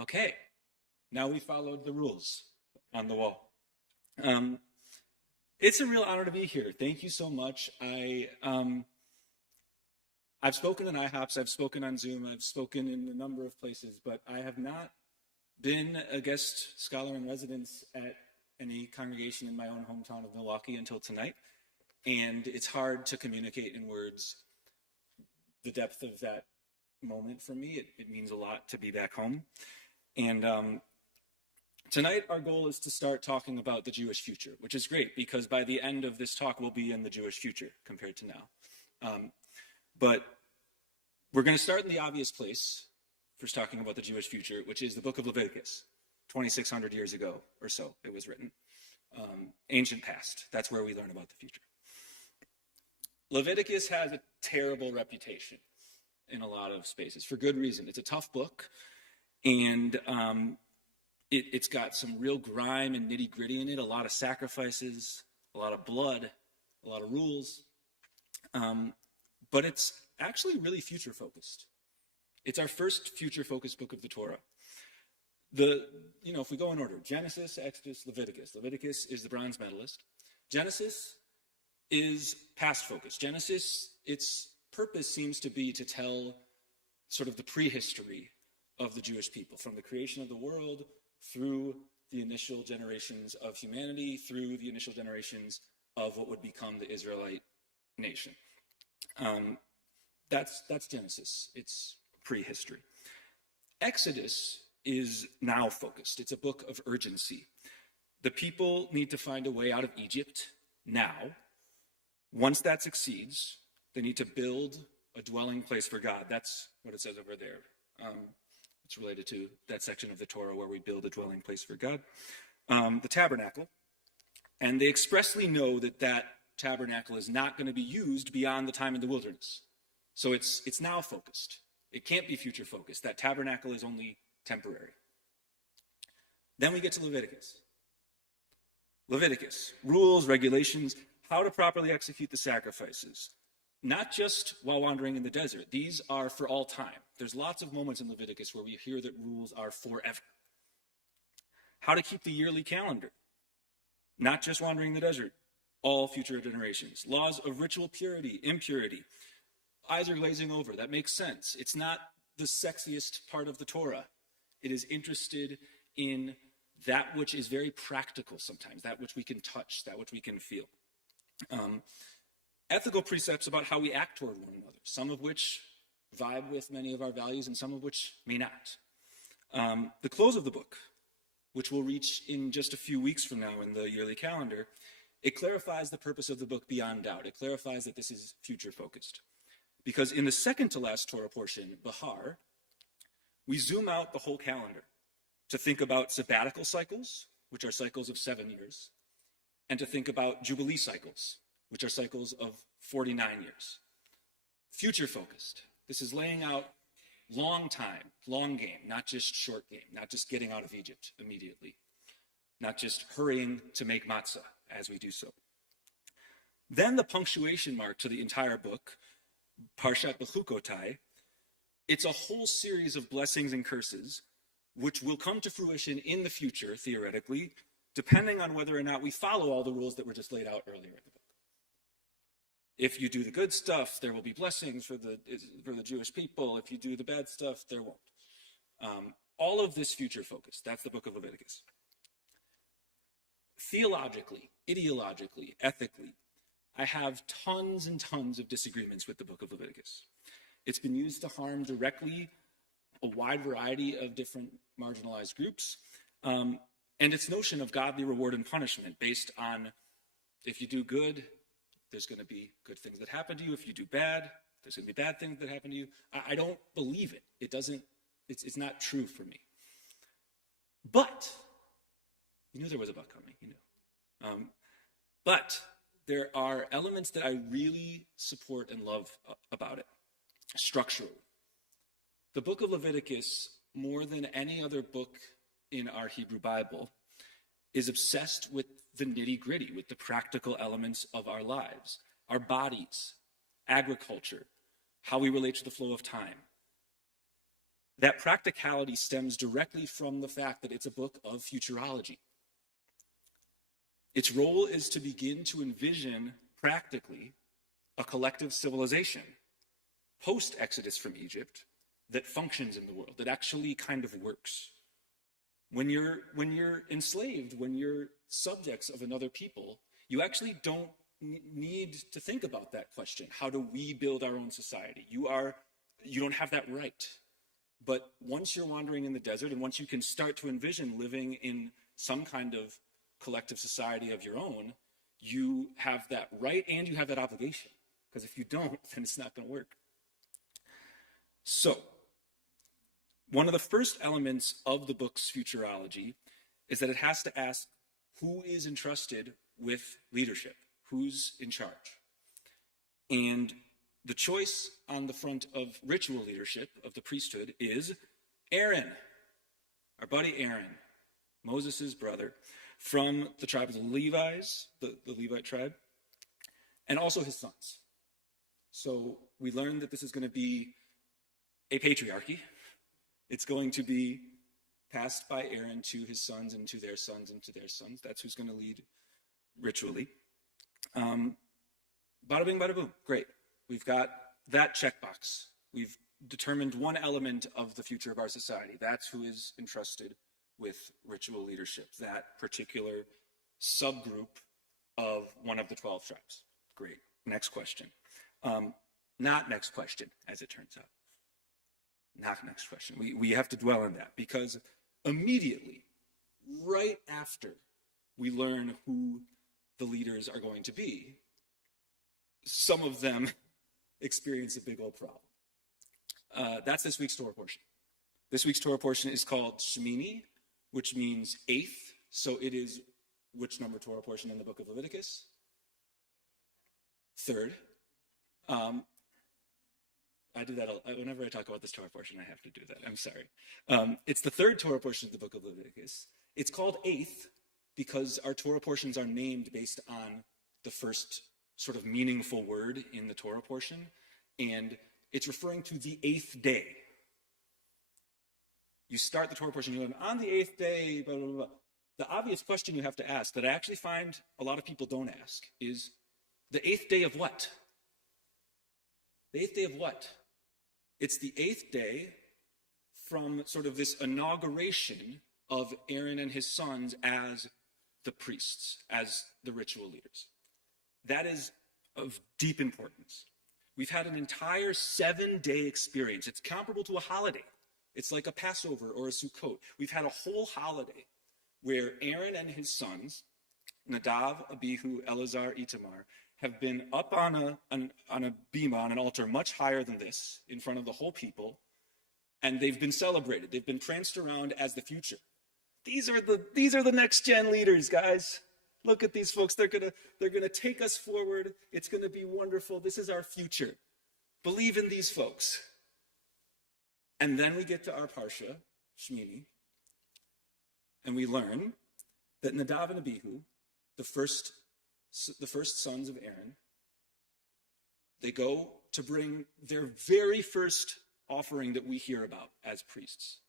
Okay, now we followed the rules on the wall. It's a real honor to be here. Thank you so much. I've spoken in IHOPs, I've spoken on Zoom, I've spoken in a number of places, but I have not been a guest scholar in residence at any congregation in my own hometown of Milwaukee until tonight. And it's hard to communicate in words the depth of that moment for me. It means a lot to be back home. And tonight our goal is to start talking about the Jewish future, which is great because by the end of this talk we'll be in the Jewish future compared to now. But we're going to start in the obvious place for talking about the Jewish future, which is the book of Leviticus. 2,600 years ago or so it was written. Ancient past. That's where we learn about the future. Leviticus has a terrible reputation in a lot of spaces for good reason. It's a tough book, and it's got some real grime and nitty gritty in it, a lot of sacrifices, a lot of blood, a lot of rules. But it's actually really future focused. It's our first future focused book of the Torah. If we go in order, Genesis, Exodus, Leviticus. Leviticus is the bronze medalist. Genesis is past focused. Genesis, its purpose seems to be to tell sort of the prehistory of the Jewish people, from the creation of the world through the initial generations of humanity, through the initial generations of what would become the Israelite nation. That's Genesis. It's prehistory. Exodus is now focused. It's a book of urgency. The people need to find a way out of Egypt now. Once that succeeds, they need to build a dwelling place for God. That's what it says over there. It's related to that section of the Torah where we build a dwelling place for God. The tabernacle. And they expressly know that that tabernacle is not going to be used beyond the time in the wilderness. So it's now focused. It can't be future focused. That tabernacle is only temporary. Then we get to Leviticus. Leviticus, rules, regulations, how to properly execute the sacrifices. Not just while wandering in the desert. These are for all time. There's lots of moments in Leviticus where we hear that rules are forever. How to keep the yearly calendar. Not just wandering in the desert. All future generations. Laws of ritual purity, impurity. Eyes are glazing over. That makes sense. It's not the sexiest part of the Torah. It is interested in that which is very practical sometimes, that which we can touch, that which we can feel. Ethical precepts about how we act toward one another, some of which vibe with many of our values and some of which may not. The close of the book, which we'll reach in just a few weeks from now in the yearly calendar, it clarifies the purpose of the book beyond doubt. It clarifies that this is future focused. Because in the second to last Torah portion, Bahar, we zoom out the whole calendar to think about sabbatical cycles, which are cycles of 7 years, and to think about Jubilee cycles, which are cycles of 49 years. Future focused. This is laying out long time, long game, not just short game, not just getting out of Egypt immediately, not just hurrying to make matzah as we do so. Then the punctuation mark to the entire book, Parshat Bechukotai, it's a whole series of blessings and curses, which will come to fruition in the future, theoretically, depending on whether or not we follow all the rules that were just laid out earlier in the book. If you do the good stuff, there will be blessings for the Jewish people. If you do the bad stuff, there won't. All of this future focus, that's the book of Leviticus. Theologically, ideologically, ethically, I have tons and tons of disagreements with the book of Leviticus. It's been used to harm directly a wide variety of different marginalized groups, and its notion of godly reward and punishment based on if you do good, there's going to be good things that happen to you. If you do bad, there's going to be bad things that happen to you. I don't believe it. It's not true for me. But, you knew there was a but coming, you know. But there are elements that I really support and love about it, structurally. The book of Leviticus, more than any other book in our Hebrew Bible, is obsessed with the nitty-gritty, with the practical elements of our lives, our bodies, agriculture, how we relate to the flow of time. That practicality stems directly from the fact that it's a book of futurology. Its role is to begin to envision practically a collective civilization post-Exodus from Egypt that functions in the world, that actually kind of works. When you're enslaved, when you're subjects of another people, you actually don't need to think about that question. How do we build our own society? You don't have that right. But once you're wandering in the desert, and once you can start to envision living in some kind of collective society of your own, you have that right and you have that obligation. Because if you don't, then it's not going to work. So, one of the first elements of the book's futurology is that it has to ask who is entrusted with leadership, who's in charge. And the choice on the front of ritual leadership of the priesthood is Aaron, our buddy Aaron, Moses' brother, from the tribe of the Levites, the Levite tribe, and also his sons. So we learned that this is going to be a patriarchy. It's going to be passed by Aaron to his sons and to their sons and to their sons. That's who's going to lead ritually. Bada bing, bada boom. Great. We've got that checkbox. We've determined one element of the future of our society. That's who is entrusted with ritual leadership, that particular subgroup of one of the 12 tribes. Great. Next question. Not next question, as it turns out. Not next question. We have to dwell on that because immediately, right after we learn who the leaders are going to be, some of them experience a big old problem. That's this week's Torah portion. This week's Torah portion is called Shemini, which means eighth. So it is which number Torah portion in the book of Leviticus? Third. I do that whenever I talk about this Torah portion. I have to do that. I'm sorry. It's the third Torah portion of the book of Leviticus. It's called eighth because our Torah portions are named based on the first sort of meaningful word in the Torah portion, and it's referring to the eighth day. You start the Torah portion, you learn on the eighth day, blah, blah, blah. The obvious question you have to ask that I actually find a lot of people don't ask is the eighth day of what? The eighth day of what? It's the eighth day from sort of this inauguration of Aaron and his sons as the priests, as the ritual leaders. That is of deep importance. We've had an entire 7-day experience. It's comparable to a holiday. It's like a Passover or a Sukkot. We've had a whole holiday where Aaron and his sons, Nadav, Abihu, Eleazar, Itamar, have been up on a bima, on an altar much higher than this, in front of the whole people, and they've been celebrated. They've been pranced around as the future. These are the next gen leaders, guys. Look at these folks. They're gonna take us forward. It's gonna be wonderful. This is our future. Believe in these folks. And then we get to our parsha, Shmini, and we learn that Nadav and Abihu, the first sons of Aaron, they go to bring their very first offering that we hear about as priests.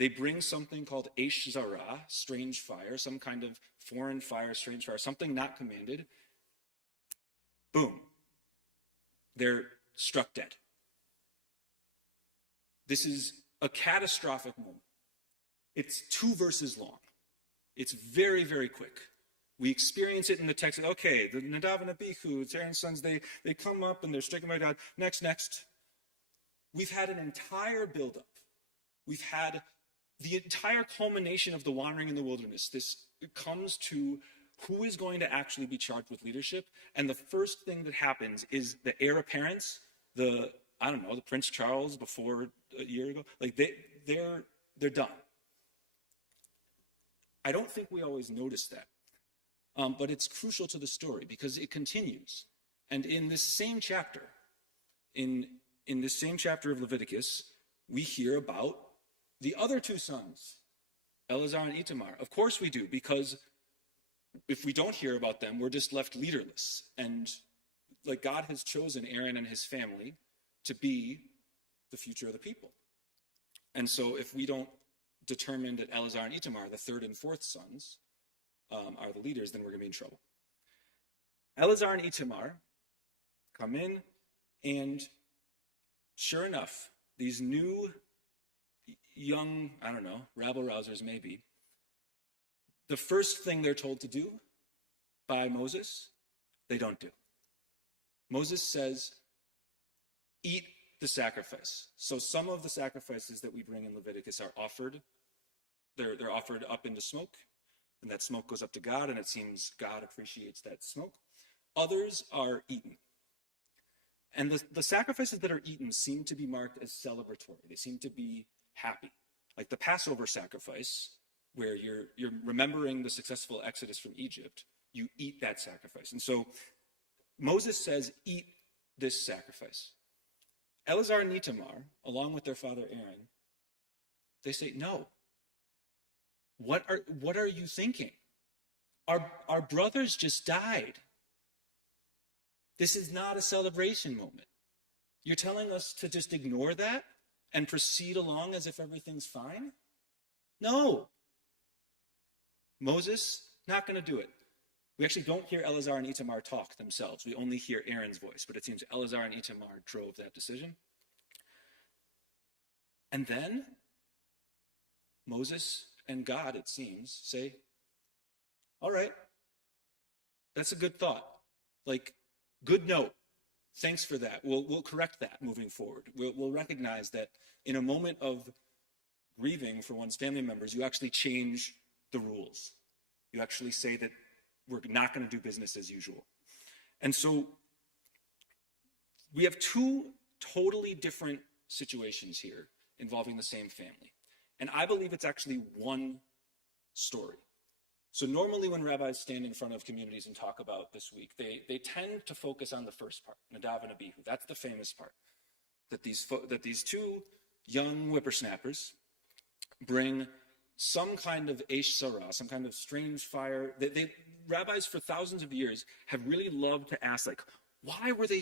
They bring something called Eish Zarah, strange fire, some kind of foreign fire, strange fire, something not commanded. Boom. They're struck dead. This is a catastrophic moment. It's 2 verses long. It's very, very quick. We experience it in the text. Okay, the Nadav and Abihu, it's Aaron's sons, they come up and they're stricken by God. Next. We've had an entire buildup. We've had the entire culmination of the wandering in the wilderness. This comes to who is going to actually be charged with leadership. And the first thing that happens is the heir apparents, the Prince Charles before a year ago, like they're done. I don't think we always notice that. But it's crucial to the story because it continues. And in this same chapter, in this same chapter of Leviticus, we hear about the other 2 sons, Eleazar and Itamar. Of course we do, because if we don't hear about them, we're just left leaderless. And like God has chosen Aaron and his family to be the future of the people. And so if we don't determine that Eleazar and Itamar, the 3rd and 4th sons, are the leaders, then we're going to be in trouble. Eleazar and Itamar come in, and sure enough, these new young, rabble-rousers maybe, the first thing they're told to do by Moses, they don't do. Moses says, eat the sacrifice. So some of the sacrifices that we bring in Leviticus are offered. They're offered up into smoke, and that smoke goes up to God, and it seems God appreciates that smoke. Others are eaten. And the sacrifices that are eaten seem to be marked as celebratory. They seem to be happy. Like the Passover sacrifice, where you're remembering the successful exodus from Egypt, you eat that sacrifice. And so Moses says, eat this sacrifice. Eleazar and Itamar, along with their father Aaron, they say, no. What are you thinking? Our brothers just died. This is not a celebration moment. You're telling us to just ignore that and proceed along as if everything's fine? No. Moses, not going to do it. We actually don't hear Eleazar and Itamar talk themselves. We only hear Aaron's voice, but it seems Eleazar and Itamar drove that decision. And then Moses and God, it seems, say, all right, that's a good thought. Like, good note. Thanks for that. We'll correct that moving forward. We'll recognize that in a moment of grieving for one's family members, you actually change the rules. You actually say that we're not going to do business as usual. And so we have 2 totally different situations here involving the same family. And I believe it's actually one story. So normally when rabbis stand in front of communities and talk about this week, they tend to focus on the first part, Nadav and Abihu. That's the famous part, that these 2 young whippersnappers bring some kind of Eish Sarah, some kind of strange fire. Rabbis for thousands of years have really loved to ask, like, why were they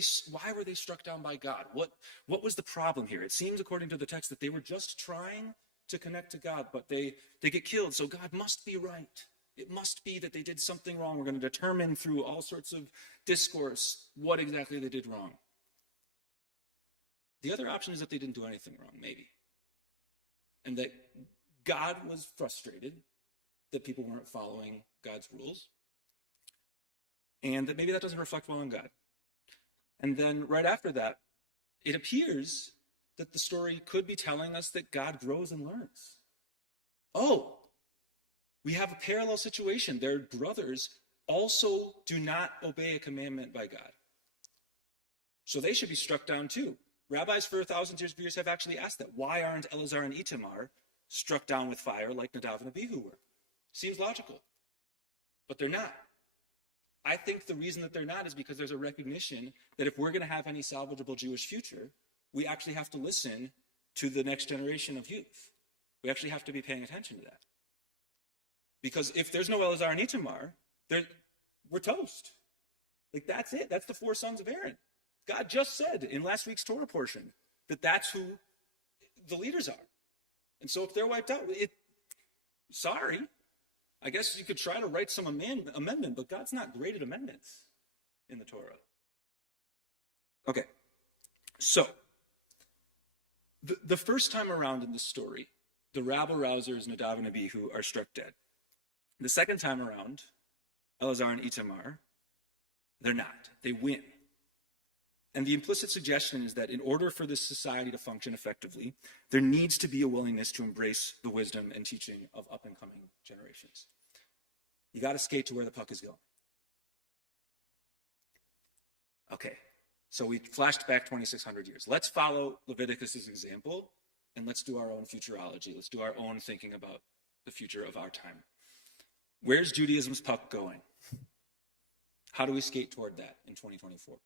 struck down by God? What was the problem here? It seems, according to the text, that they were just trying to connect to God, but they get killed. So God must be right. It must be that they did something wrong. We're going to determine through all sorts of discourse what exactly they did wrong. The other option is that they didn't do anything wrong, maybe. And that God was frustrated that people weren't following God's rules. And that maybe that doesn't reflect well on God. And then right after that, it appears that the story could be telling us that God grows and learns. Oh, we have a parallel situation. Their brothers also do not obey a commandment by God. So they should be struck down too. Rabbis for 1,000 years have actually asked that. Why aren't Eleazar and Itamar struck down with fire like Nadav and Abihu were? Seems logical. But they're not. I think the reason that they're not is because there's a recognition that if we're going to have any salvageable Jewish future, we actually have to listen to the next generation of youth. We actually have to be paying attention to that. Because if there's no Eleazar and Itamar, we're toast. Like, that's it. That's the 4 sons of Aaron. God just said in last week's Torah portion that that's who the leaders are. And so if they're wiped out, sorry. I guess you could try to write some amendment, but God's not great at amendments in the Torah. Okay, so the first time around in this story, the rabble-rousers, Nadav and Abihu, are struck dead. The second time around, Eleazar and Itamar, they're not. They win. And the implicit suggestion is that in order for this society to function effectively, there needs to be a willingness to embrace the wisdom and teaching of up-and-coming generations. You got to skate to where the puck is going. Okay, so we flashed back 2,600 years. Let's follow Leviticus' example, and let's do our own futurology. Let's do our own thinking about the future of our time. Where's Judaism's puck going? How do we skate toward that in 2024?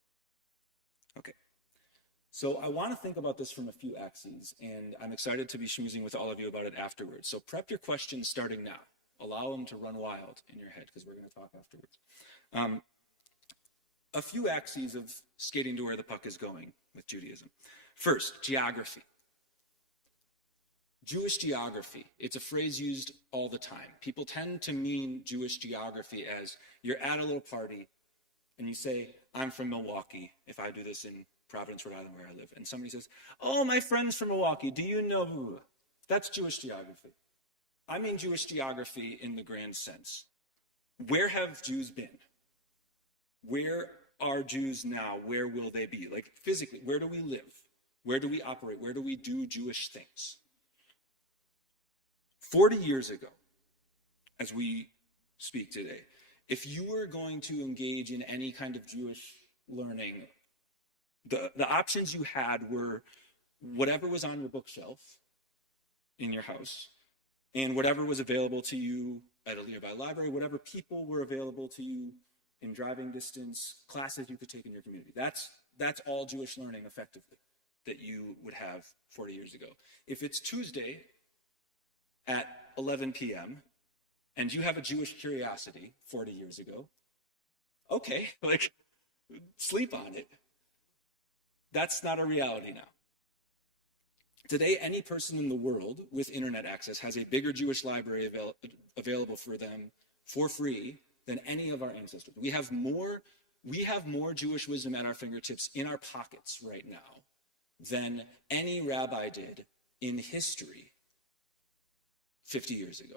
Okay, so I want to think about this from a few axes, and I'm excited to be schmoozing with all of you about it afterwards. So prep your questions starting now. Allow them to run wild in your head, because we're going to talk afterwards. A few axes of skating to where the puck is going with Judaism. First, geography. Jewish geography. It's a phrase used all the time. People tend to mean Jewish geography as you're at a little party and you say, I'm from Milwaukee, if I do this in Providence, Rhode Island, where I live. And somebody says, oh, my friend's from Milwaukee. Do you know? That's Jewish geography. I mean Jewish geography in the grand sense. Where have Jews been? Where are Jews now? Where will they be? Like physically, where do we live? Where do we operate? Where do we do Jewish things? 40 years ago, as we speak today, if you were going to engage in any kind of Jewish learning, the options you had were whatever was on your bookshelf in your house, and whatever was available to you at a nearby library, whatever people were available to you in driving distance, classes you could take in your community. That's all Jewish learning effectively that you would have 40 years ago. If it's Tuesday at 11 p.m. and you have a Jewish curiosity 40 years ago, okay, like sleep on it. That's not a reality now. Today, any person in the world with internet access has a bigger Jewish library available for them for free than any of our ancestors. We have more Jewish wisdom at our fingertips in our pockets right now than any rabbi did in history 50 years ago,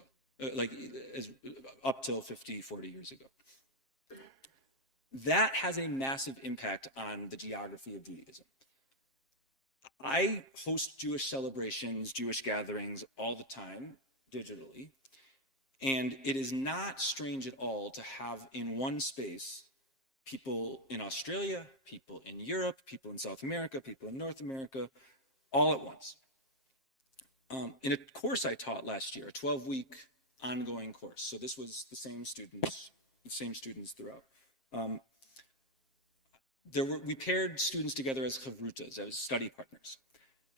up till 50, 40 years ago. That has a massive impact on the geography of Judaism. I host Jewish celebrations, Jewish gatherings all the time, digitally, and it is not strange at all to have in one space people in Australia, people in Europe, people in South America, people in North America, all at once. In a course I taught last year, a 12-week ongoing course, so this was the same students throughout. We paired students together as chavrutas, as study partners.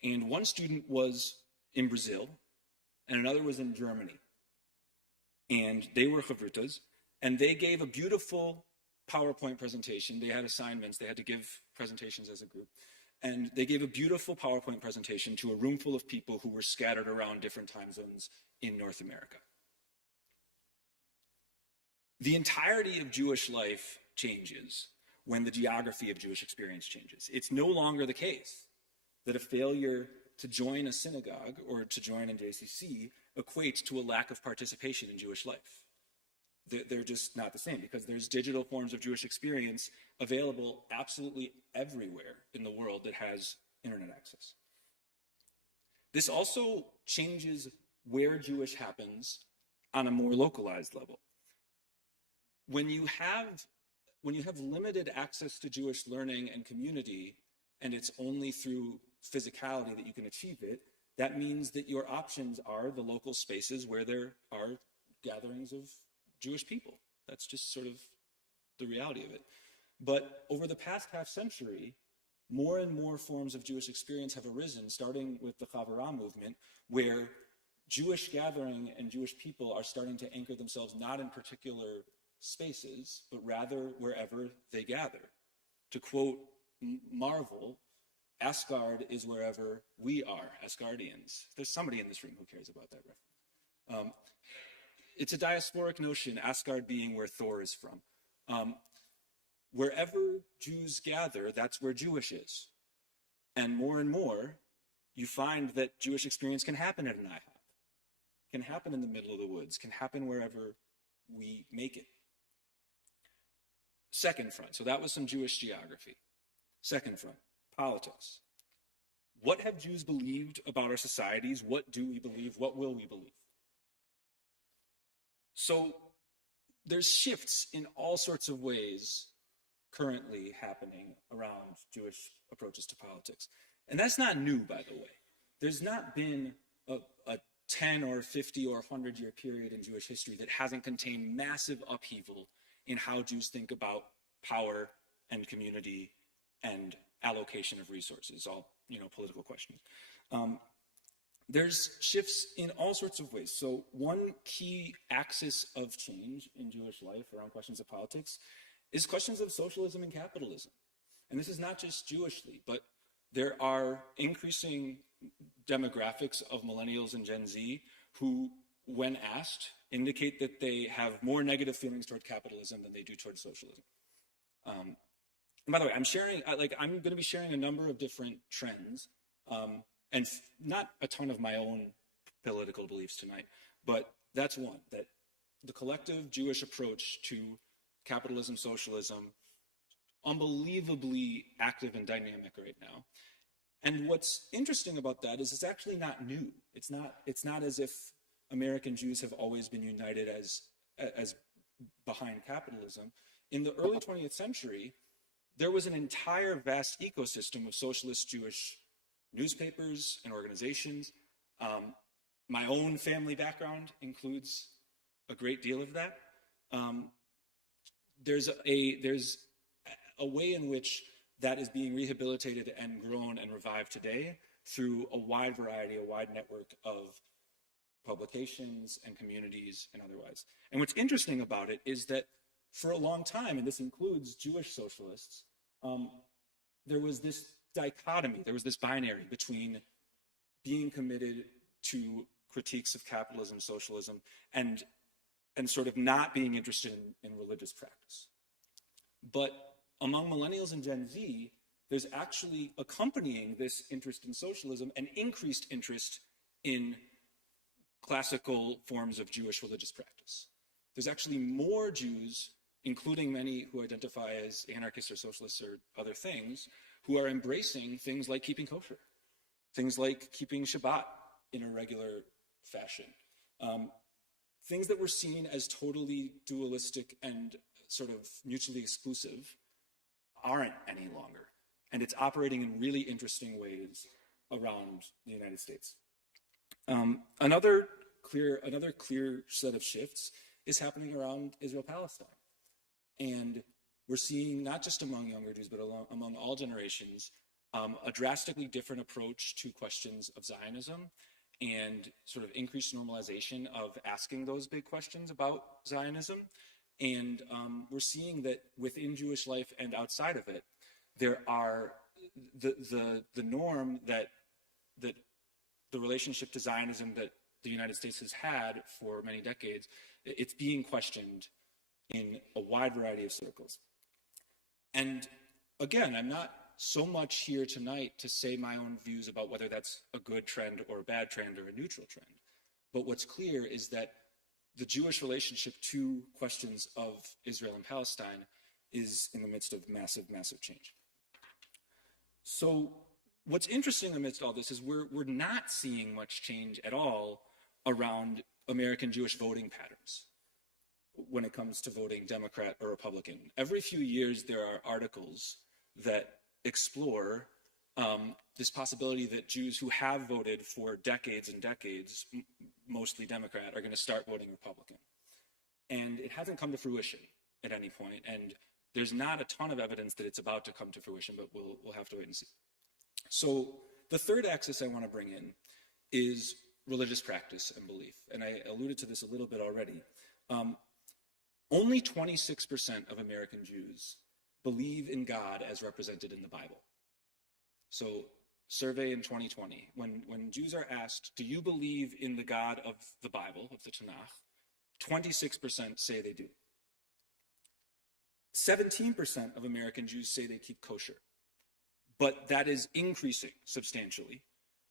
And one student was in Brazil, and another was in Germany. And they were chavrutas, and they gave a beautiful PowerPoint presentation. They had assignments. They had to give presentations as a group. And they gave a beautiful PowerPoint presentation to a room full of people who were scattered around different time zones in North America. The entirety of Jewish life changes when the geography of Jewish experience changes. It's no longer the case that a failure to join a synagogue or to join in JCC equates to a lack of participation in Jewish life. They're just not the same, because there's digital forms of Jewish experience available absolutely everywhere in the world that has internet access. This also changes where Jewish happens on a more localized level. When you have limited access to Jewish learning and community, and it's only through physicality that you can achieve it, that means that your options are the local spaces where there are gatherings of Jewish people. That's just sort of the reality of it. But over the past half century, more and more forms of Jewish experience have arisen, starting with the Chavurah movement, where Jewish gathering and Jewish people are starting to anchor themselves not in particular spaces, but rather wherever they gather. To quote Marvel, Asgard is wherever we are, Asgardians. There's somebody in this room who cares about that reference. It's a diasporic notion, Asgard being where Thor is from. Wherever Jews gather, that's where Jewish is. And more, you find that Jewish experience can happen at an IHOP, can happen in the middle of the woods, can happen wherever we make it. Second front, so that was some Jewish geography. Second front, politics. What have Jews believed about our societies? What do we believe? What will we believe? So there's shifts in all sorts of ways currently happening around Jewish approaches to politics. And that's not new, by the way. There's not been a 10 or 50 or 100-year period in Jewish history that hasn't contained massive upheaval in how Jews think about power and community and allocation of resources, all, political questions. There's shifts in all sorts of ways. So one key axis of change in Jewish life around questions of politics is questions of socialism and capitalism. And this is not just Jewishly, but there are increasing demographics of millennials and Gen Z who, when asked, indicate that they have more negative feelings toward capitalism than they do toward socialism. And by the way, I'm going to be sharing a number of different trends, and not a ton of my own political beliefs tonight, but that's one, that the collective Jewish approach to capitalism, socialism, unbelievably active and dynamic right now. And what's interesting about that is it's actually not new. It's not as if American Jews have always been united as behind capitalism. In the early 20th century, there was an entire vast ecosystem of socialist Jewish newspapers and organizations. My own family background includes a great deal of that. There's a way in which that is being rehabilitated and grown and revived today through a wide variety, a wide network of publications and communities and otherwise. And what's interesting about it is that for a long time, and this includes Jewish socialists, there was this dichotomy, there was this binary between being committed to critiques of capitalism, socialism, and sort of not being interested in religious practice. But among millennials and Gen Z, there's actually accompanying this interest in socialism an increased interest in classical forms of Jewish religious practice. There's actually more Jews, including many who identify as anarchists or socialists or other things, who are embracing things like keeping kosher, things like keeping Shabbat in a regular fashion, things that were seen as totally dualistic and sort of mutually exclusive aren't any longer. And it's operating in really interesting ways around the United States. Another clear set of shifts is happening around Israel-Palestine. And we're seeing, not just among younger Jews, but among all generations, a drastically different approach to questions of Zionism and sort of increased normalization of asking those big questions about Zionism. And we're seeing that within Jewish life and outside of it, there are the norm that the relationship to Zionism that the United States has had for many decades, it's being questioned in a wide variety of circles. And again, I'm not so much here tonight to say my own views about whether that's a good trend or a bad trend or a neutral trend. But what's clear is that the Jewish relationship to questions of Israel and Palestine is in the midst of massive, massive change. So what's interesting amidst all this is we're not seeing much change at all around American Jewish voting patterns when it comes to voting Democrat or Republican. Every few years, there are articles that explore this possibility that Jews who have voted for decades and decades, mostly Democrat, are going to start voting Republican. And it hasn't come to fruition at any point, and there's not a ton of evidence that it's about to come to fruition, but we'll have to wait and see. So the third axis I want to bring in is religious practice and belief, and I alluded to this a little bit already. Only 26% of American Jews believe in God as represented in the Bible. So survey in 2020, when Jews are asked, do you believe in the God of the Bible, of the Tanakh? 26% say they do. 17% of American Jews say they keep kosher. But that is increasing substantially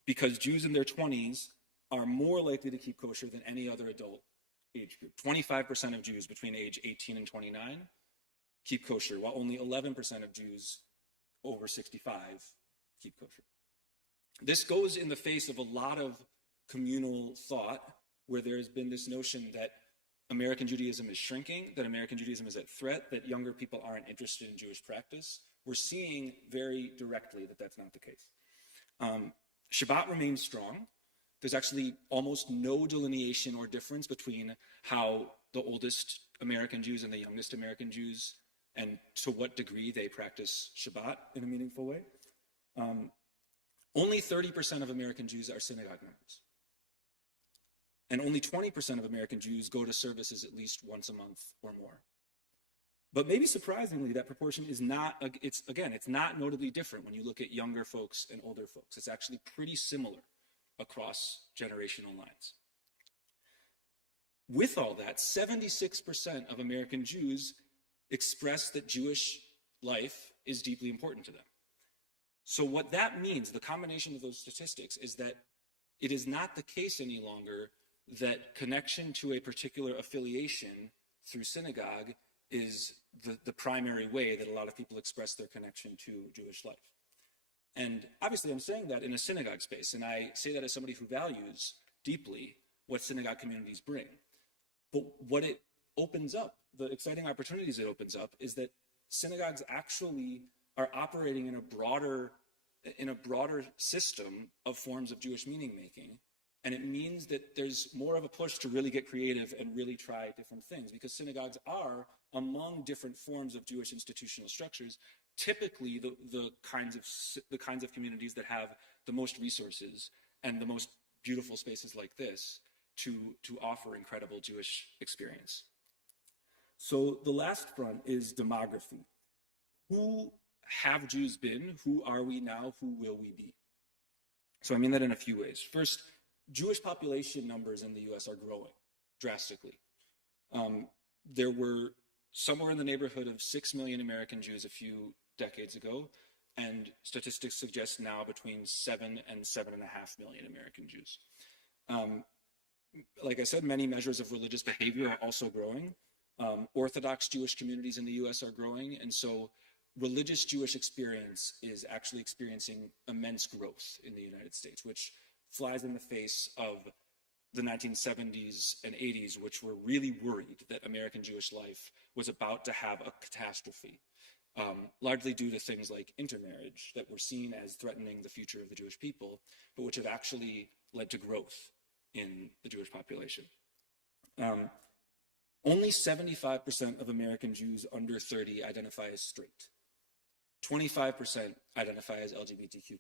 because Jews in their 20s are more likely to keep kosher than any other adult age group. 25% of Jews between age 18 and 29 keep kosher, while only 11% of Jews over 65 keep kosher. This goes in the face of a lot of communal thought where there's been this notion that American Judaism is shrinking, that American Judaism is at threat, that younger people aren't interested in Jewish practice. We're seeing very directly that that's not the case. Shabbat remains strong. There's actually almost no delineation or difference between how the oldest American Jews and the youngest American Jews and to what degree they practice Shabbat in a meaningful way. Only 30% of American Jews are synagogue members. And only 20% of American Jews go to services at least once a month or more. But maybe surprisingly, that proportion is not, it's not notably different when you look at younger folks and older folks. It's actually pretty similar across generational lines. With all that, 76% of American Jews express that Jewish life is deeply important to them. So what that means, the combination of those statistics, is that it is not the case any longer that connection to a particular affiliation through synagogue is the primary way that a lot of people express their connection to Jewish life. And obviously I'm saying that in a synagogue space, and I say that as somebody who values deeply what synagogue communities bring. But what it opens up, the exciting opportunities it opens up, is that synagogues actually are operating in a broader system of forms of Jewish meaning making. And it means that there's more of a push to really get creative and really try different things, because synagogues are, among different forms of Jewish institutional structures, typically the kinds of communities that have the most resources and the most beautiful spaces like this to offer incredible Jewish experience. So the last front is demography. Who have Jews been? Who are we now? Who will we be? So I mean that in a few ways. First, Jewish population numbers in the US are growing drastically. There were somewhere in the neighborhood of 6 million American Jews a few decades ago, and statistics suggest now between 7 and 7.5 million American Jews. Like I said, many measures of religious behavior are also growing. Orthodox Jewish communities in the US are growing, and so religious Jewish experience is actually experiencing immense growth in the United States, which flies in the face of the 1970s and 80s, which were really worried that American Jewish life was about to have a catastrophe, largely due to things like intermarriage that were seen as threatening the future of the Jewish people, but which have actually led to growth in the Jewish population. Only 75% of American Jews under 30 identify as straight. 25% identify as LGBTQ+.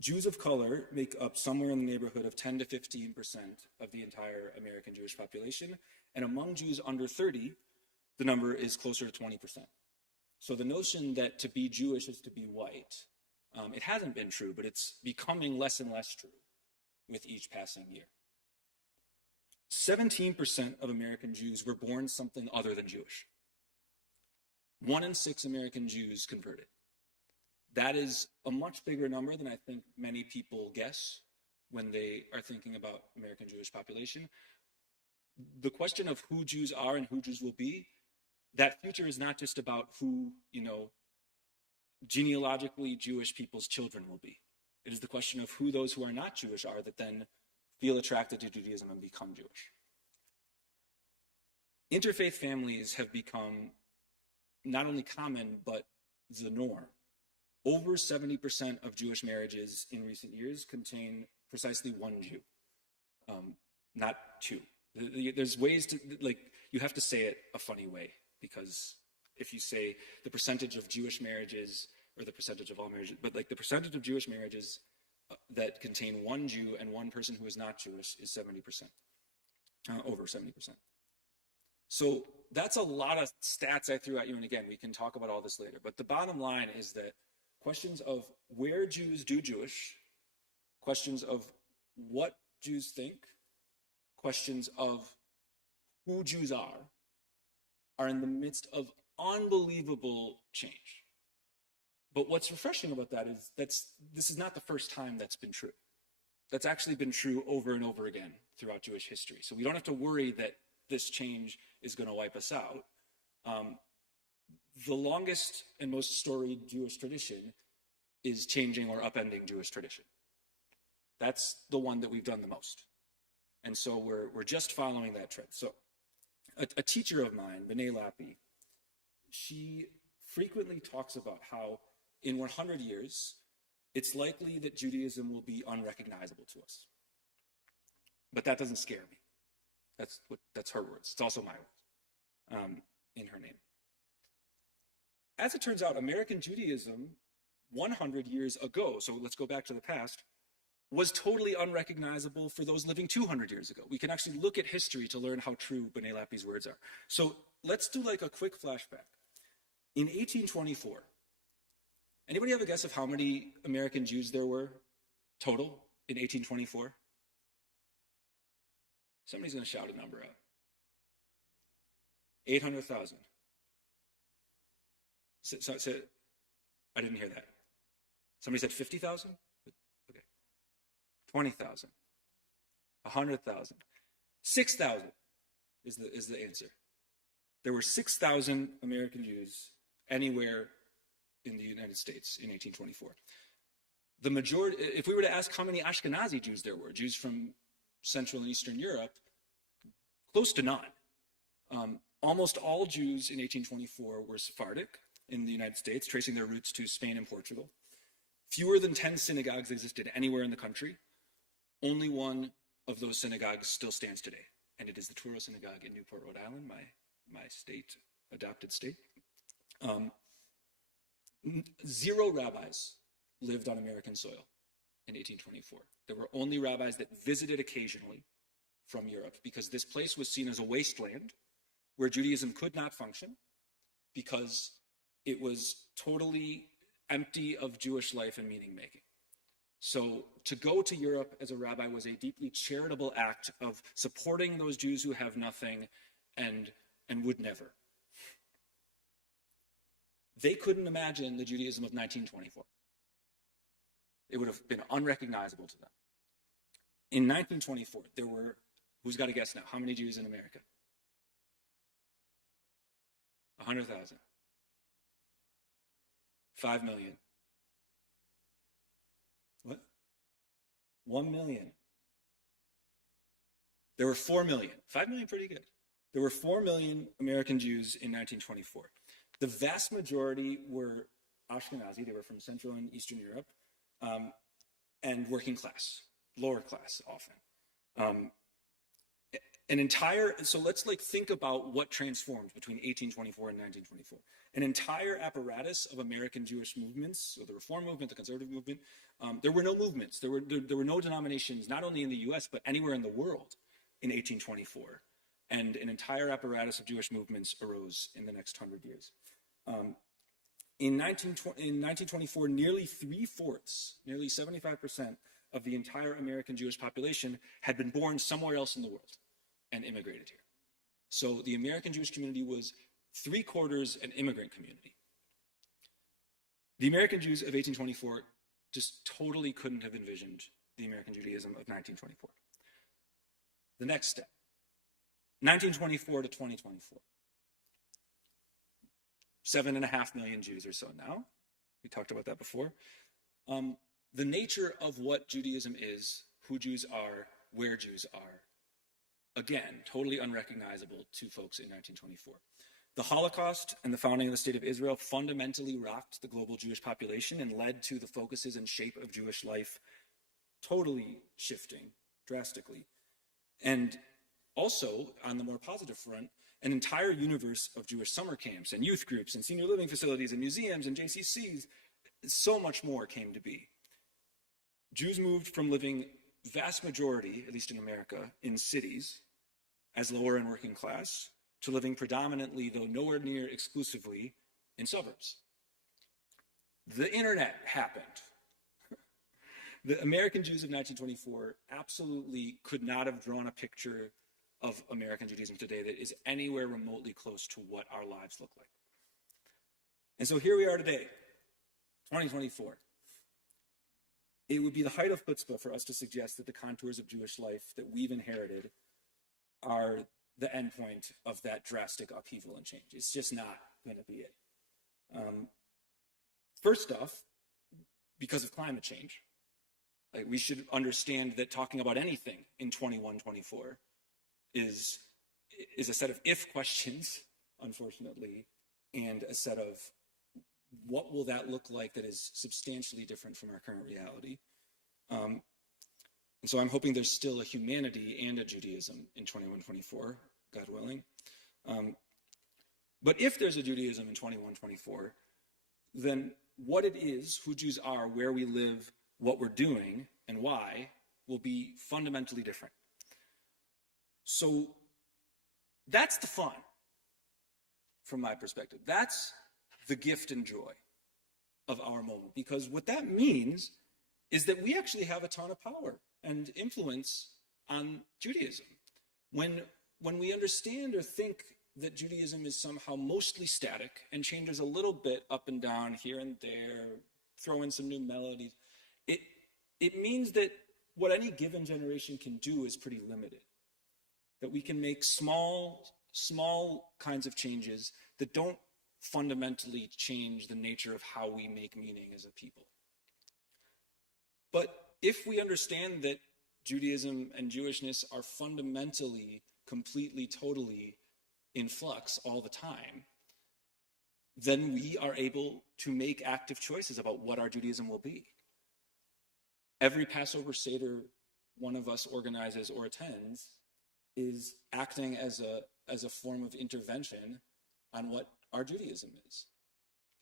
Jews of color make up somewhere in the neighborhood of 10 to 15% of the entire American Jewish population. And among Jews under 30, the number is closer to 20%. So the notion that to be Jewish is to be white, it hasn't been true, but it's becoming less and less true with each passing year. 17% of American Jews were born something other than Jewish. 1 in 6 American Jews converted. That is a much bigger number than I think many people guess when they are thinking about American Jewish population. The question of who Jews are and who Jews will be, that future is not just about who, genealogically Jewish people's children will be. It is the question of who those who are not Jewish are that then feel attracted to Judaism and become Jewish. Interfaith families have become not only common, but the norm. Over 70% of Jewish marriages in recent years contain precisely one Jew, not two. There's ways to, you have to say it a funny way, because if you say the percentage of Jewish marriages, or the percentage of all marriages, but the percentage of Jewish marriages that contain one Jew and one person who is not Jewish is 70%, over 70%. So that's a lot of stats I threw at you, and again, we can talk about all this later. But the bottom line is that questions of where Jews do Jewish, questions of what Jews think, questions of who Jews are in the midst of unbelievable change. But what's refreshing about that is this is not the first time that's been true. That's actually been true over and over again throughout Jewish history. So we don't have to worry that this change is going to wipe us out. The longest and most storied Jewish tradition is changing or upending Jewish tradition. That's the one that we've done the most. And so we're just following that trend. So a teacher of mine, B'nai Lappi, she frequently talks about how in 100 years, it's likely that Judaism will be unrecognizable to us. But that doesn't scare me. That's her words. It's also my words in her name. As it turns out, American Judaism 100 years ago, so let's go back to the past, was totally unrecognizable for those living 200 years ago. We can actually look at history to learn how true B'nai Lappi's words are. So let's do like a quick flashback. In 1824, anybody have a guess of how many American Jews there were total in 1824? Somebody's going to shout a number out. 800,000. I didn't hear that. Somebody said 50,000? Okay. 20,000. 100,000. 6,000 is the answer. There were 6,000 American Jews anywhere in the United States in 1824. The majority, if we were to ask how many Ashkenazi Jews there were, Jews from Central and Eastern Europe, close to none. Almost all Jews in 1824 were Sephardic in the United States, tracing their roots to Spain and Portugal. Fewer than 10 synagogues existed anywhere in the country. Only one of those synagogues still stands today, and it is the Touro Synagogue in Newport, Rhode Island, my state, adopted state. 0 rabbis lived on American soil in 1824. There were only rabbis that visited occasionally from Europe because this place was seen as a wasteland where Judaism could not function because it was totally empty of Jewish life and meaning making. So to go to Europe as a rabbi was a deeply charitable act of supporting those Jews who have nothing and would never. They couldn't imagine the Judaism of 1924. It would have been unrecognizable to them. In 1924, there were, who's got a guess now? How many Jews in America? 100,000. 5 million. What? 1 million. There were 4 million. 5 million, pretty good. There were 4 million American Jews in 1924. The vast majority were Ashkenazi. They were from Central and Eastern Europe, and working class, lower class often. So let's think about what transformed between 1824 and 1924. An entire apparatus of American Jewish movements, so the Reform movement, the Conservative movement. There were no movements. There were no denominations, not only in the U.S., but anywhere in the world in 1824. And an entire apparatus of Jewish movements arose in the next 100 years. In 1924, nearly 3/4, nearly 75% of the entire American Jewish population had been born somewhere else in the world and immigrated here. So the American Jewish community was 3/4 an immigrant community. The American Jews of 1824 just totally couldn't have envisioned the American Judaism of 1924. The next step, 1924 to 2024. 7.5 million Jews or so now. We talked about that before. The nature of what Judaism is, who Jews are, where Jews are, again, totally unrecognizable to folks in 1924. The Holocaust and the founding of the State of Israel fundamentally rocked the global Jewish population and led to the focuses and shape of Jewish life totally shifting drastically. And also, on the more positive front, an entire universe of Jewish summer camps and youth groups and senior living facilities and museums and JCCs, so much more came to be. Jews moved from living, vast majority, at least in America, in cities as lower and working class, to living predominantly, though nowhere near exclusively, in suburbs. The internet happened. The American Jews of 1924 absolutely could not have drawn a picture of American Judaism today that is anywhere remotely close to what our lives look like. And so here we are today, 2024. It would be the height of chutzpah for us to suggest that the contours of Jewish life that we've inherited are the endpoint of that drastic upheaval and change. It's just not going to be it. First off, because of climate change, like, we should understand that talking about anything in 2124 is a set of if questions, unfortunately, and a set of what will that look like that is substantially different from our current reality. And so I'm hoping there's still a humanity and a Judaism in 2124, God willing. But if there's a Judaism in 2124, then what it is, who Jews are, where we live, what we're doing, and why will be fundamentally different. So that's the fun, from my perspective. That's the gift and joy of our moment, because what that means is that we actually have a ton of power and influence on Judaism. When we understand or think that Judaism is somehow mostly static and changes a little bit up and down here and there, throw in some new melodies, it means that what any given generation can do is pretty limited. That we can make small kinds of changes that don't fundamentally change the nature of how we make meaning as a people. But if we understand that Judaism and Jewishness are fundamentally, completely, totally in flux all the time, then we are able to make active choices about what our Judaism will be. Every Passover Seder one of us organizes or attends is acting as a form of intervention on what our Judaism is.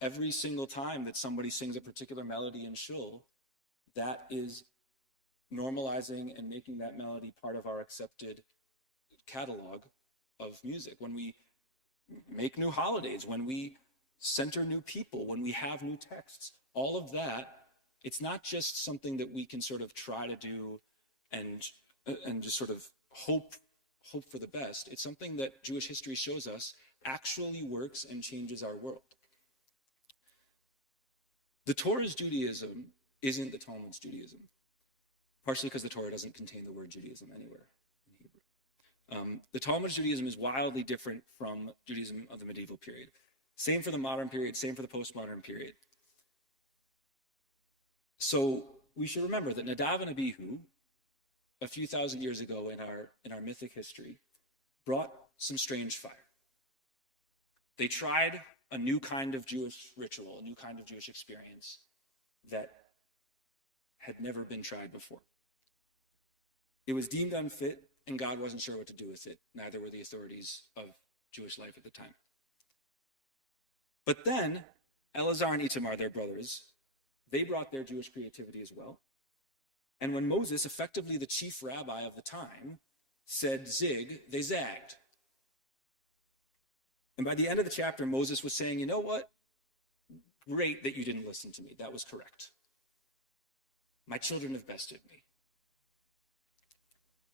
Every single time that somebody sings a particular melody in shul, that is normalizing and making that melody part of our accepted catalog of music. When we make new holidays, when we center new people, when we have new texts, all of that, it's not just something that we can sort of try to do and just sort of hope for the best. It's something that Jewish history shows us actually works and changes our world. The Torah's Judaism isn't the Talmud's Judaism, partially because the Torah doesn't contain the word Judaism anywhere in Hebrew. The Talmud's Judaism is wildly different from Judaism of the medieval period. Same for the modern period, same for the postmodern period. So we should remember that Nadav and Abihu, a few thousand years ago in our mythic history, brought some strange fire. They tried a new kind of Jewish ritual, a new kind of Jewish experience that had never been tried before. It was deemed unfit, and God wasn't sure what to do with it. Neither were the authorities of Jewish life at the time. But then, Eleazar and Itamar, their brothers, they brought their Jewish creativity as well. And when Moses, effectively the chief rabbi of the time, said zig, they zagged. And by the end of the chapter, Moses was saying, you know what? Great that you didn't listen to me. That was correct. My children have bested me.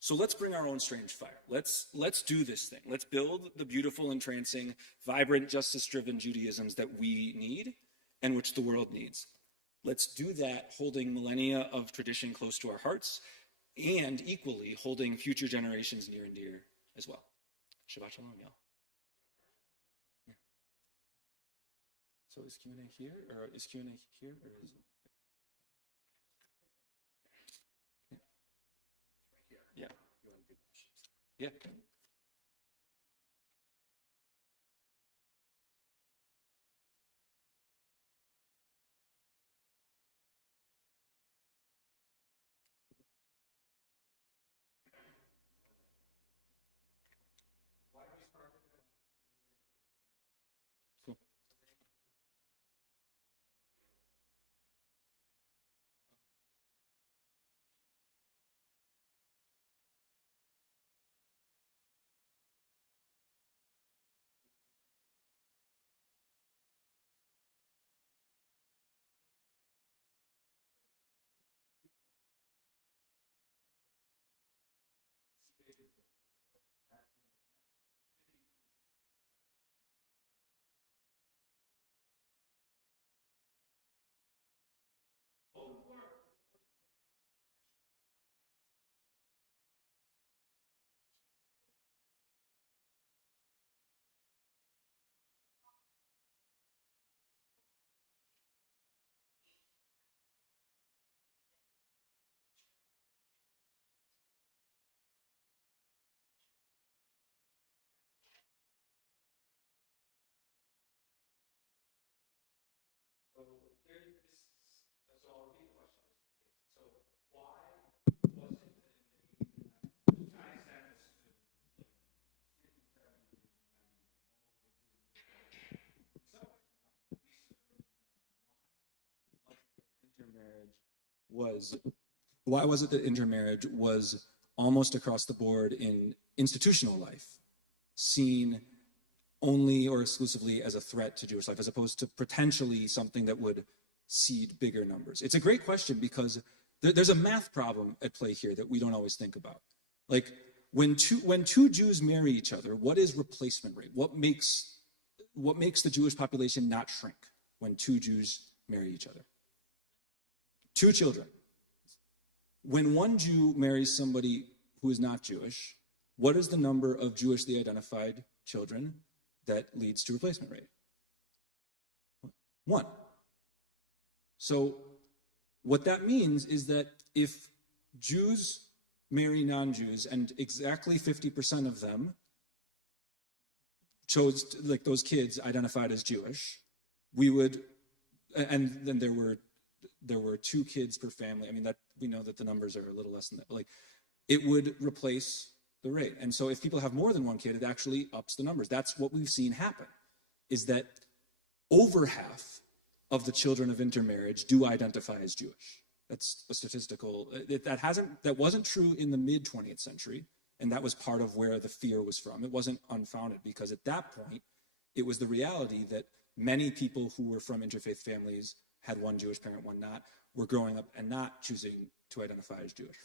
So let's bring our own strange fire. Let's do this thing. Let's build the beautiful, entrancing, vibrant, justice-driven Judaisms that we need and which the world needs. Let's do that holding millennia of tradition close to our hearts and equally holding future generations near and dear as well. Shabbat Shalom, y'all. Yeah. So is Q&A here, or is Q&A here, or is it? Yeah. Yeah. why was it that intermarriage was almost across the board in institutional life seen only or exclusively as a threat to Jewish life, as opposed to potentially something that would seed bigger numbers? It's a great question because there's a math problem at play here that we don't always think about. Like when two Jews marry each other, what is replacement rate? What makes the Jewish population not shrink when two Jews marry each other? 2 children. When one Jew marries somebody who is not Jewish, what is the number of Jewishly identified children that leads to replacement rate? 1. So what that means is that if Jews marry non-Jews and exactly 50% of them chose, like those kids identified as Jewish, we would, and then there were 2 kids per family. I mean, that we know that the numbers are a little less than that. Like, it would replace the rate. And so if people have more than 1 kid, it actually ups the numbers. That's what we've seen happen, is that over half of the children of intermarriage do identify as Jewish. That's a statistical, that wasn't true in the mid 20th century. And that was part of where the fear was from. It wasn't unfounded, because at that point, it was the reality that many people who were from interfaith families, had one Jewish parent, one not, were growing up and not choosing to identify as Jewish.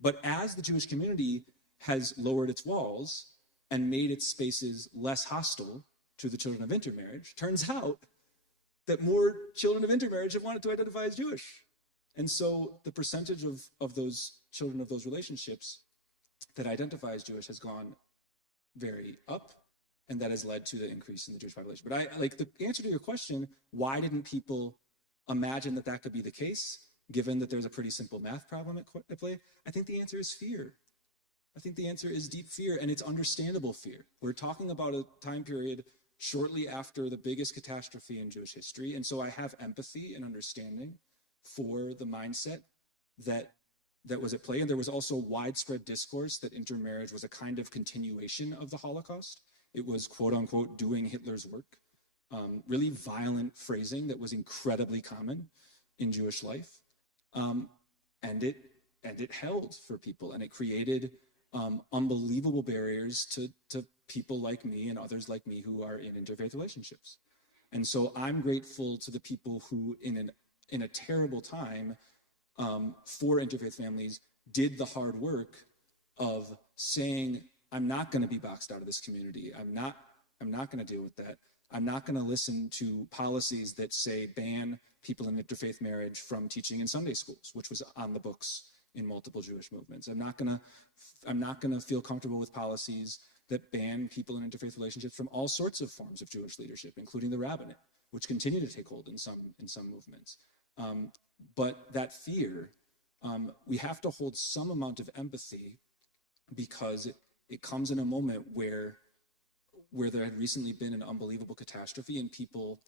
But as the Jewish community has lowered its walls and made its spaces less hostile to the children of intermarriage, turns out that more children of intermarriage have wanted to identify as Jewish. And so the percentage of those children of those relationships that identify as Jewish has gone very up, and that has led to the increase in the Jewish population. But I like the answer to your question, why didn't people imagine that could be the case, given that there's a pretty simple math problem at play? I think the answer is fear. I think the answer is deep fear, and it's understandable fear. We're talking about a time period shortly after the biggest catastrophe in Jewish history, and so I have empathy and understanding for the mindset that was at play. And there was also widespread discourse that intermarriage was a kind of continuation of the Holocaust. It was, quote unquote, doing Hitler's work. Really violent phrasing that was incredibly common in Jewish life. And it held for people, and it created unbelievable barriers to people like me and others like me who are in interfaith relationships. And so I'm grateful to the people who, in a terrible time for interfaith families, did the hard work of saying, I'm not going to be boxed out of this community. I'm not going to deal with that. I'm not going to listen to policies that say ban people in interfaith marriage from teaching in Sunday schools, which was on the books in multiple Jewish movements. I'm not going to feel comfortable with policies that ban people in interfaith relationships from all sorts of forms of Jewish leadership, including the rabbinate, which continue to take hold in some movements. But that fear, we have to hold some amount of empathy, because it comes in a moment where there had recently been an unbelievable catastrophe, and people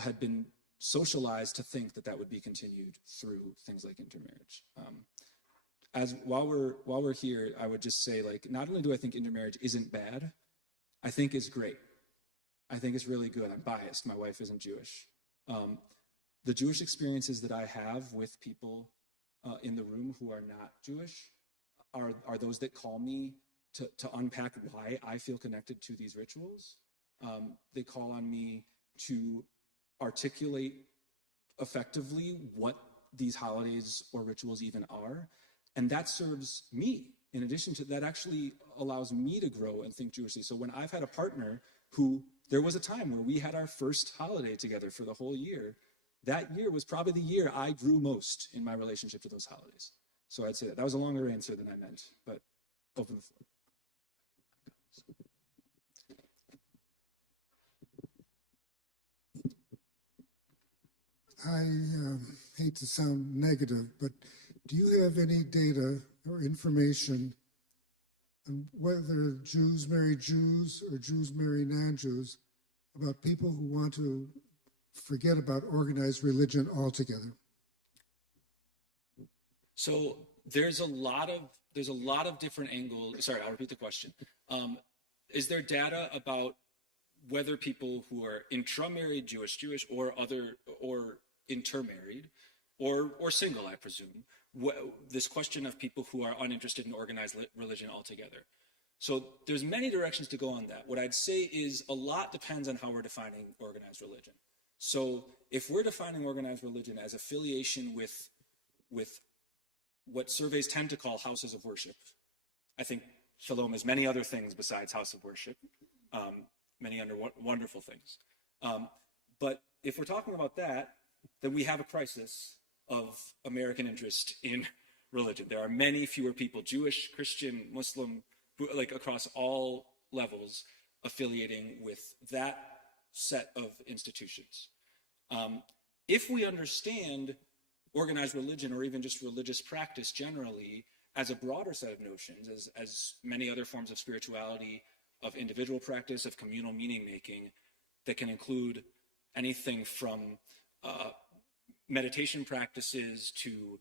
had been socialized to think that would be continued through things like intermarriage. While we're here, I would just say, like, not only do I think intermarriage isn't bad, I think it's great. I think it's really good. I'm biased. My wife isn't Jewish. The Jewish experiences that I have with people in the room who are not Jewish are those that call me to unpack why I feel connected to these rituals. They call on me to articulate effectively what these holidays or rituals even are. And that serves me. In addition to that, actually allows me to grow and think Jewishly. So when I've had a partner who, there was a time where we had our first holiday together for the whole year, that year was probably the year I grew most in my relationship to those holidays. So I'd say that was a longer answer than I meant, but open the floor. I hate to sound negative, but do you have any data or information on whether Jews marry Jews or Jews marry non-Jews, about people who want to forget about organized religion altogether? So there's a lot of different angles. Sorry, I'll repeat the question. Is there data about whether people who are intramarried Jewish or intermarried or single, I presume. This question of people who are uninterested in organized religion altogether. So there's many directions to go on that. What I'd say is a lot depends on how we're defining organized religion. So if we're defining organized religion as affiliation with what surveys tend to call houses of worship, I think Shalom is many other things besides house of worship, many other wonderful things. But if we're talking about that, then we have a crisis of American interest in religion. There are many fewer people, Jewish, Christian, Muslim, like across all levels, affiliating with that set of institutions. If we understand organized religion, or even just religious practice generally, as a broader set of notions, as many other forms of spirituality, of individual practice, of communal meaning making, that can include anything from meditation practices to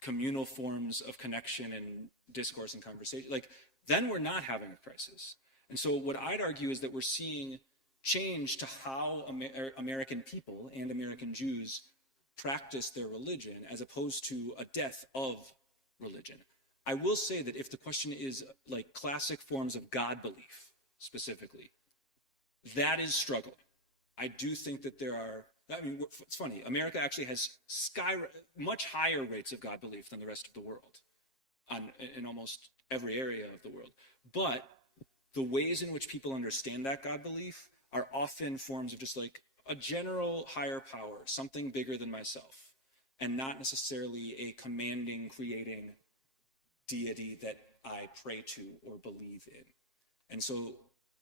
communal forms of connection and discourse and conversation, like, then we're not having a crisis. And so what I'd argue is that we're seeing change to how American people and American Jews practice their religion, as opposed to a death of religion. I will say that if the question is like classic forms of God belief specifically, that is struggling. I do think that there are, I mean, it's funny, America actually has much higher rates of God belief than the rest of the world in almost every area of the world. But the ways in which people understand that God belief are often forms of just like a general higher power, something bigger than myself, and not necessarily a commanding, creating deity that I pray to or believe in. And so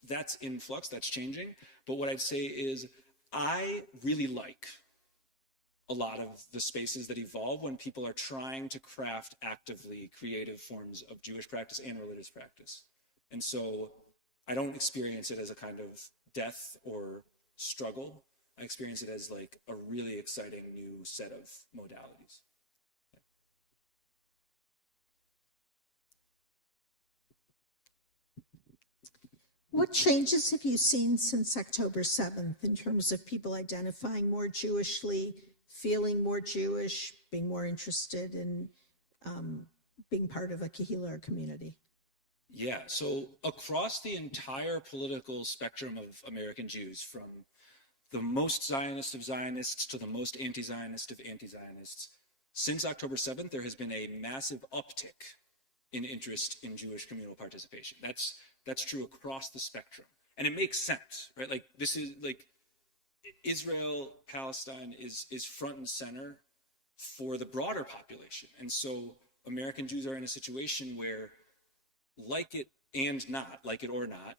that's in flux, that's changing. But what I'd say is I really like a lot of the spaces that evolve when people are trying to craft actively creative forms of Jewish practice and religious practice. And so I don't experience it as a kind of death or struggle. I experience it as like a really exciting new set of modalities. What changes have you seen since October 7th in terms of people identifying more Jewishly, feeling more Jewish, being more interested in being part of a kahila or community? Yeah, so across the entire political spectrum of American Jews, from the most Zionist of Zionists to the most anti-Zionist of anti-Zionists, since October 7th, there has been a massive uptick in interest in Jewish communal participation. That's true across the spectrum. And it makes sense, right? Like, this is like Israel, Palestine is front and center for the broader population. And so American Jews are in a situation where, like it and not, like it or not,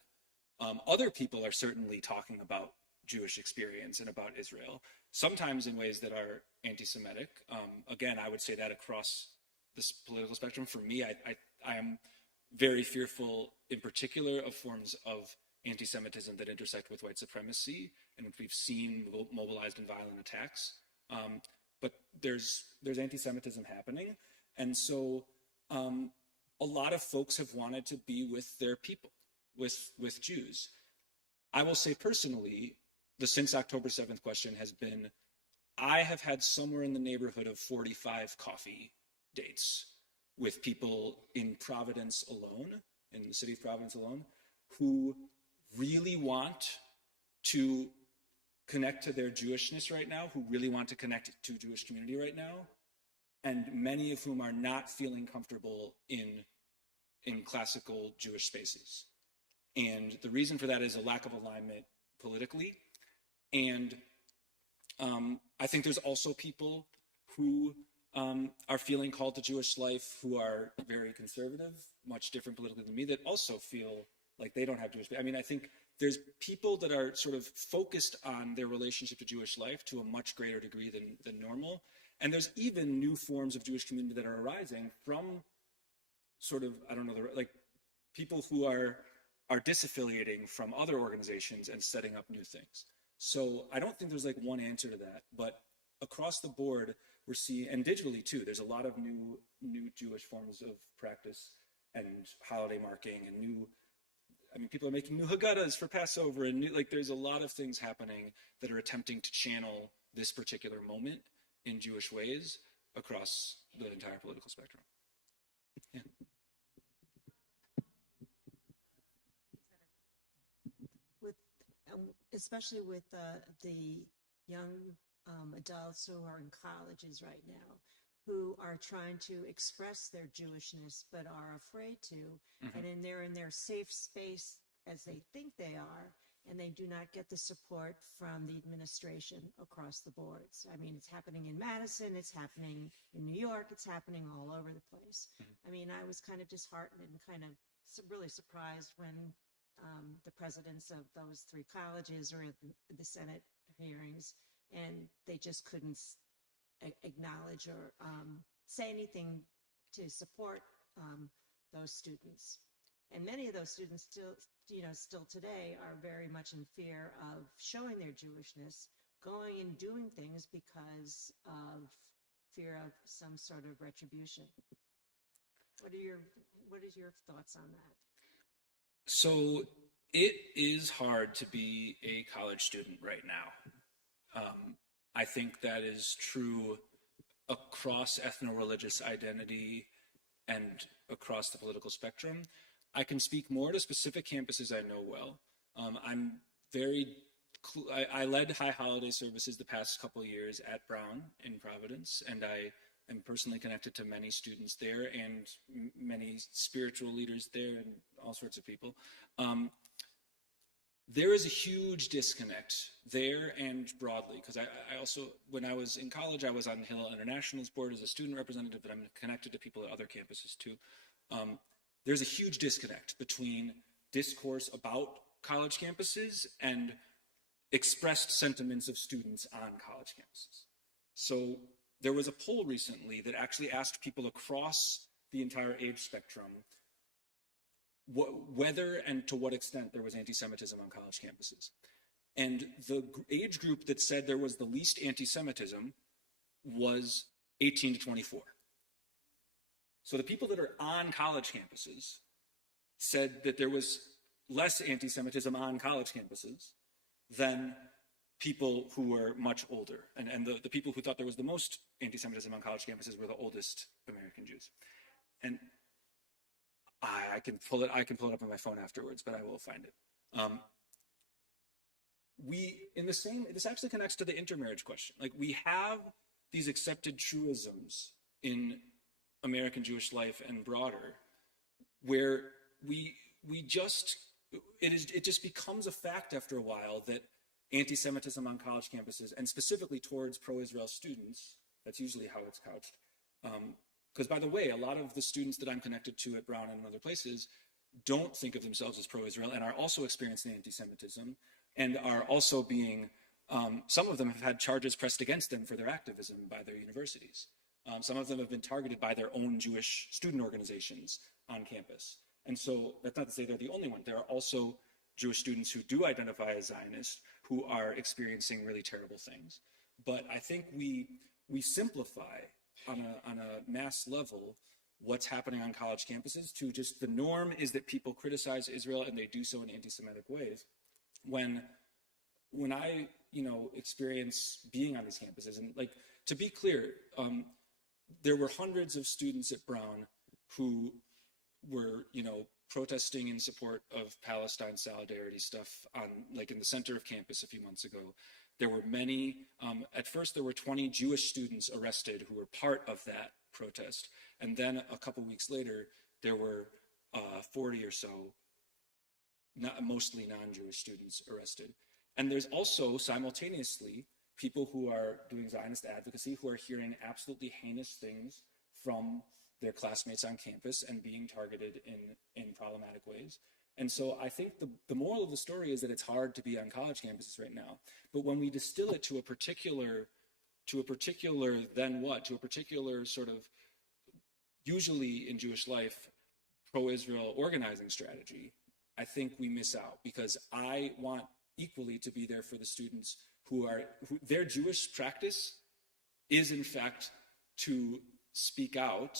other people are certainly talking about Jewish experience and about Israel, sometimes in ways that are anti-Semitic. Again, I would say that across this political spectrum. For me, I am very fearful in particular of forms of anti-Semitism that intersect with white supremacy, and which we've seen mobilized in violent attacks. But there's anti-Semitism happening. And so a lot of folks have wanted to be with their people, with Jews. I will say personally, the since October 7th question has been, I have had somewhere in the neighborhood of 45 coffee dates with people in Providence alone, in the city of Providence alone, who really want to connect to their Jewishness right now, who really want to connect to Jewish community right now, and many of whom are not feeling comfortable in classical Jewish spaces. And the reason for that is a lack of alignment politically. And I think there's also people who are feeling called to Jewish life, who are very conservative, much different politically than me, that also feel like they don't have Jewish. I mean, I think there's people that are sort of focused on their relationship to Jewish life to a much greater degree than normal. And there's even new forms of Jewish community that are arising from sort of, I don't know, like people who are disaffiliating from other organizations and setting up new things. So I don't think there's like one answer to that, but across the board, we're seeing, and digitally too, there's a lot of new Jewish forms of practice and holiday marking and people are making new Haggadahs for Passover and there's a lot of things happening that are attempting to channel this particular moment in Jewish ways across the entire political spectrum. Yeah. With, especially with the young adults who are in colleges right now, who are trying to express their Jewishness but are afraid to, and they're in their safe space as they think they are, and they do not get the support from the administration across the boards. I mean, it's happening in Madison, it's happening in New York, it's happening all over the place. I mean, I was kind of disheartened and kind of really surprised when the presidents of those three colleges were at the Senate hearings, and they just couldn't acknowledge or say anything to support those students. And many of those students still today are very much in fear of showing their Jewishness, going and doing things because of fear of some sort of retribution. What is your thoughts on that? So it is hard to be a college student right now. I think that is true across ethno-religious identity and across the political spectrum. I can speak more to specific campuses I know well. I led high holiday services the past couple of years at Brown in Providence, and I am personally connected to many students there and many spiritual leaders there and all sorts of people. There is a huge disconnect there and broadly, because I also, when I was in college, I was on Hillel International's board as a student representative, but I'm connected to people at other campuses too. There's a huge disconnect between discourse about college campuses and expressed sentiments of students on college campuses. So there was a poll recently that actually asked people across the entire age spectrum whether and to what extent there was anti-Semitism on college campuses. And the age group that said there was the least anti-Semitism was 18 to 24. So the people that are on college campuses said that there was less anti-Semitism on college campuses than people who were much older. And the people who thought there was the most anti-Semitism on college campuses were the oldest American Jews. And I can pull it up on my phone afterwards, but I will find it. This actually connects to the intermarriage question. Like, we have these accepted truisms in American Jewish life and broader, where it just becomes a fact after a while that anti-Semitism on college campuses, and specifically towards pro-Israel students, that's usually how it's couched. Because, by the way, a lot of the students that I'm connected to at Brown and other places don't think of themselves as pro-Israel and are also experiencing anti-Semitism and are also being, some of them have had charges pressed against them for their activism by their universities. Some of them have been targeted by their own Jewish student organizations on campus. And so that's not to say they're the only one. There are also Jewish students who do identify as Zionists who are experiencing really terrible things. But I think we simplify on a mass level what's happening on college campuses to just the norm is that people criticize Israel and they do so in anti-Semitic ways. When I experience being on these campuses, and like, to be clear, there were hundreds of students at Brown who were protesting in support of Palestine solidarity stuff in the center of campus a few months ago. There were many, at first there were 20 Jewish students arrested who were part of that protest. And then a couple weeks later, there were 40 or so, mostly non-Jewish students arrested. And there's also simultaneously people who are doing Zionist advocacy who are hearing absolutely heinous things from their classmates on campus and being targeted in problematic ways. And so I think the moral of the story is that it's hard to be on college campuses right now. But when we distill it to a particular sort of, usually in Jewish life, pro-Israel organizing strategy, I think we miss out, because I want equally to be there for the students who their Jewish practice is in fact to speak out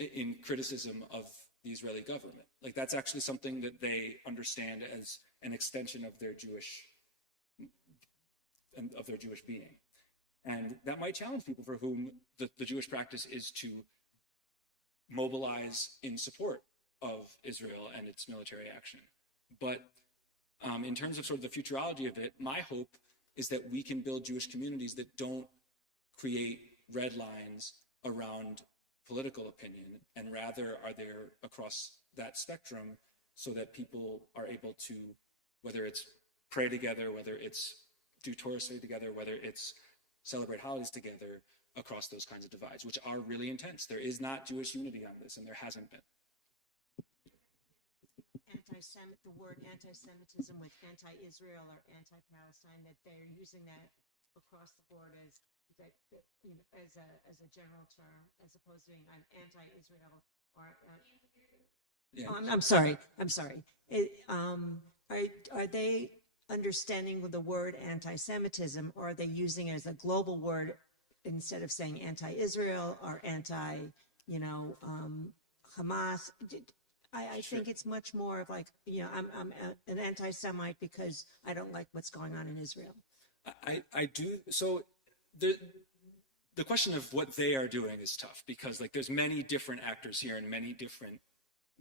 in criticism of the Israeli government. Like, that's actually something that they understand as an extension of their Jewish being. And that might challenge people for whom the Jewish practice is to mobilize in support of Israel and its military action. But in terms of sort of the futurology of it, my hope is that we can build Jewish communities that don't create red lines around political opinion, and rather are there across that spectrum so that people are able to, whether it's pray together, whether it's do Torah study together, whether it's celebrate holidays together, across those kinds of divides, which are really intense. There is not Jewish unity on this, and there hasn't been. The word anti-Semitism with anti-Israel or anti-Palestine, that they're using that across the board as a general term, as opposed to being I'm anti-Israel or. Yeah. Oh, I'm sorry. Are they understanding with the word anti-Semitism, or are they using it as a global word instead of saying anti-Israel or Hamas? I Sure. think it's much more of like, I'm an anti-Semite because I don't like what's going on in Israel. I do. So the question of what they are doing is tough, because like there's many different actors here and many different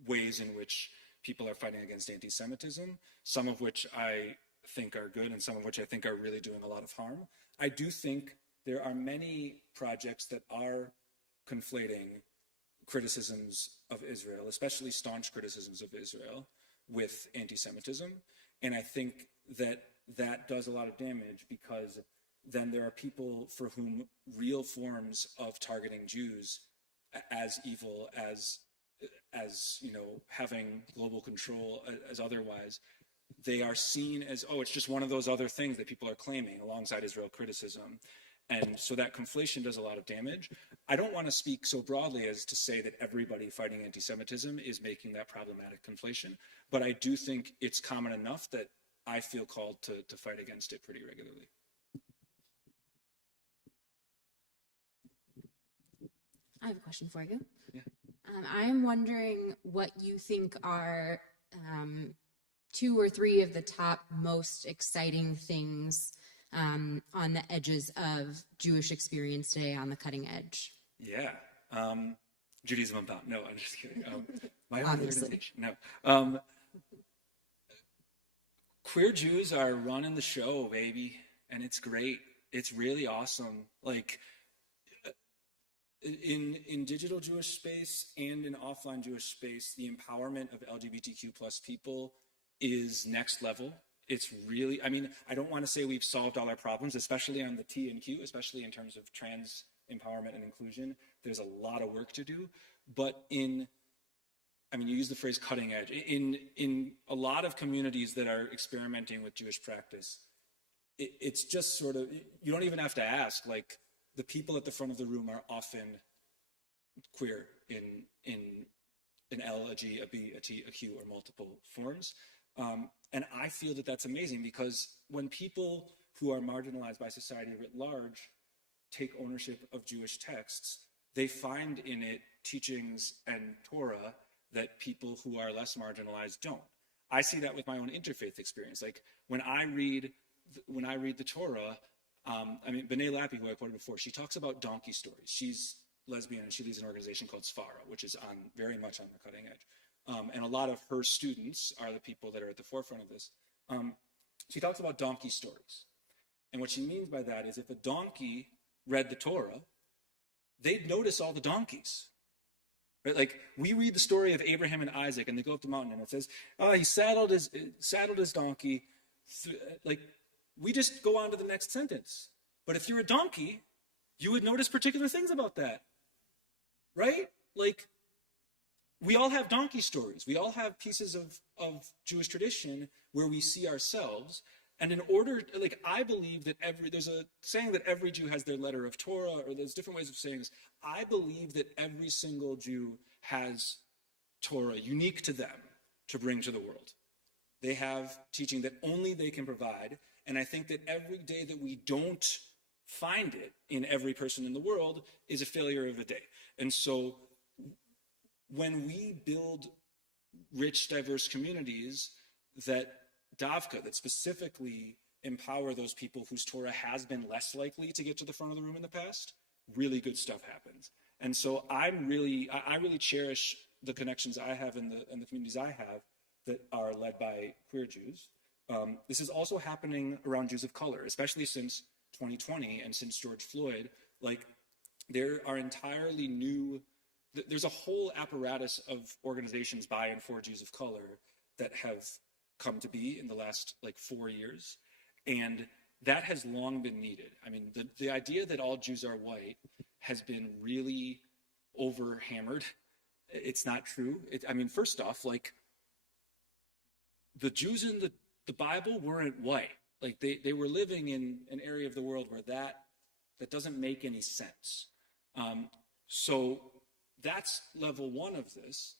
ways in which people are fighting against anti-Semitism, some of which I think are good and some of which I think are really doing a lot of harm. I do think there are many projects that are conflating criticisms of Israel, especially staunch criticisms of Israel, with anti-Semitism. And I think that that does a lot of damage, because then there are people for whom real forms of targeting Jews as evil, as having global control, as otherwise, they are seen as, oh, it's just one of those other things that people are claiming alongside Israel criticism. And so that conflation does a lot of damage. I don't want to speak so broadly as to say that everybody fighting anti-Semitism is making that problematic conflation, but I do think it's common enough that I feel called to fight against it pretty regularly. I have a question for you. Yeah. I'm wondering what you think are 2 or 3 of the top most exciting things on the edges of Jewish experience today, on the cutting edge. Yeah. Judaism about, no, I'm just kidding. My own Obviously. organization, no. Queer Jews are running the show, baby, and it's great. It's really awesome. Like, in digital Jewish space and in offline Jewish space, the empowerment of LGBTQ plus people is next level. It's really, I don't want to say we've solved all our problems, especially on the T and Q, especially in terms of trans empowerment and inclusion. There's a lot of work to do, but you use the phrase cutting edge. In a lot of communities that are experimenting with Jewish practice, it's just sort of, you don't even have to ask, like, the people at the front of the room are often queer in an L, a G, a B, a T, a Q, or multiple forms. And I feel that that's amazing, because when people who are marginalized by society writ large take ownership of Jewish texts, they find in it teachings and Torah that people who are less marginalized don't. I see that with my own interfaith experience. Like when I read the Torah, B'nai Lappi, who I quoted before, she talks about donkey stories. She's lesbian and she leads an organization called Sfara, which is very much on the cutting edge. And a lot of her students are the people that are at the forefront of this. She talks about donkey stories. And what she means by that is if a donkey read the Torah, they'd notice all the donkeys. Right? Like we read the story of Abraham and Isaac, and they go up the mountain, and it says, "Oh, he saddled his donkey." Like we just go on to the next sentence. But if you're a donkey, you would notice particular things about that, right? Like we all have donkey stories. We all have pieces of Jewish tradition where we see ourselves. And in order, like, I believe that there's a saying that every Jew has their letter of Torah, or there's different ways of saying this. I believe that every single Jew has Torah unique to them to bring to the world. They have teaching that only they can provide. And I think that every day that we don't find it in every person in the world is a failure of a day. And so when we build rich, diverse communities that specifically empower those people whose Torah has been less likely to get to the front of the room in the past, really good stuff happens. And so I really cherish the connections I have in the communities I have that are led by queer Jews. This is also happening around Jews of color, especially since 2020 and since George Floyd. Like, there are entirely new, there's a whole apparatus of organizations by and for Jews of color that have come to be in the last like 4 years. And that has long been needed. I mean, the idea that all Jews are white has been really overhammered. It's not true. I mean, first off, like, the Jews in the Bible weren't white. Like, they were living in an area of the world where that doesn't make any sense. So that's level one of this.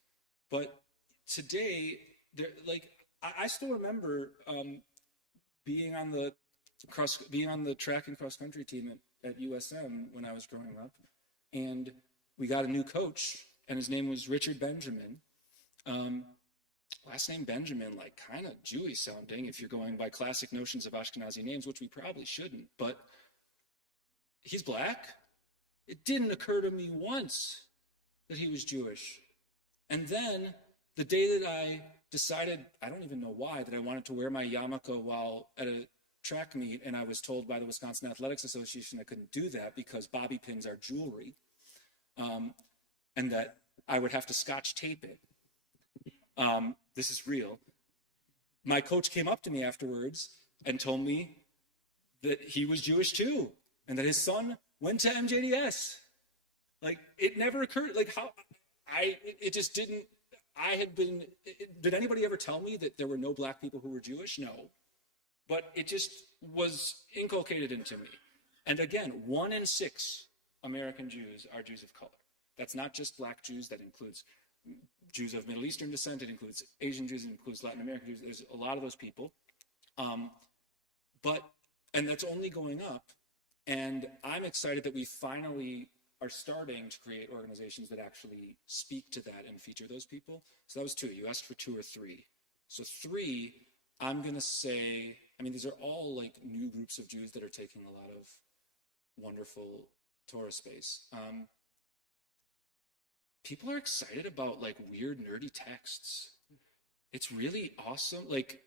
But today, I still remember being on the track and cross country team at USM when I was growing up, and we got a new coach, and his name was Richard Benjamin. Last name Benjamin, like, kind of Jewish sounding if you're going by classic notions of Ashkenazi names, which we probably shouldn't, but he's black. It didn't occur to me once that he was Jewish. And then the day that I decided, I don't even know why, that I wanted to wear my yarmulke while at a track meet, and I was told by the Wisconsin Athletics Association I couldn't do that because bobby pins are jewelry, and that I would have to scotch tape it. This is real. My coach came up to me afterwards and told me that he was Jewish too, and that his son went to MJDS. Like, it never occurred. Like, it just didn't. Did anybody ever tell me that there were no black people who were Jewish? No. But it just was inculcated into me. And again, 1 in 6 American Jews are Jews of color. That's not just black Jews. That includes Jews of Middle Eastern descent. It includes Asian Jews. It includes Latin American Jews. There's a lot of those people. And that's only going up. And I'm excited that we finally are starting to create organizations that actually speak to that and feature those people. So that was 2. You asked for 2 or 3. So 3, I'm going to say, I mean, these are all like new groups of Jews that are taking a lot of wonderful Torah space. People are excited about like weird, nerdy texts. It's really awesome. Like,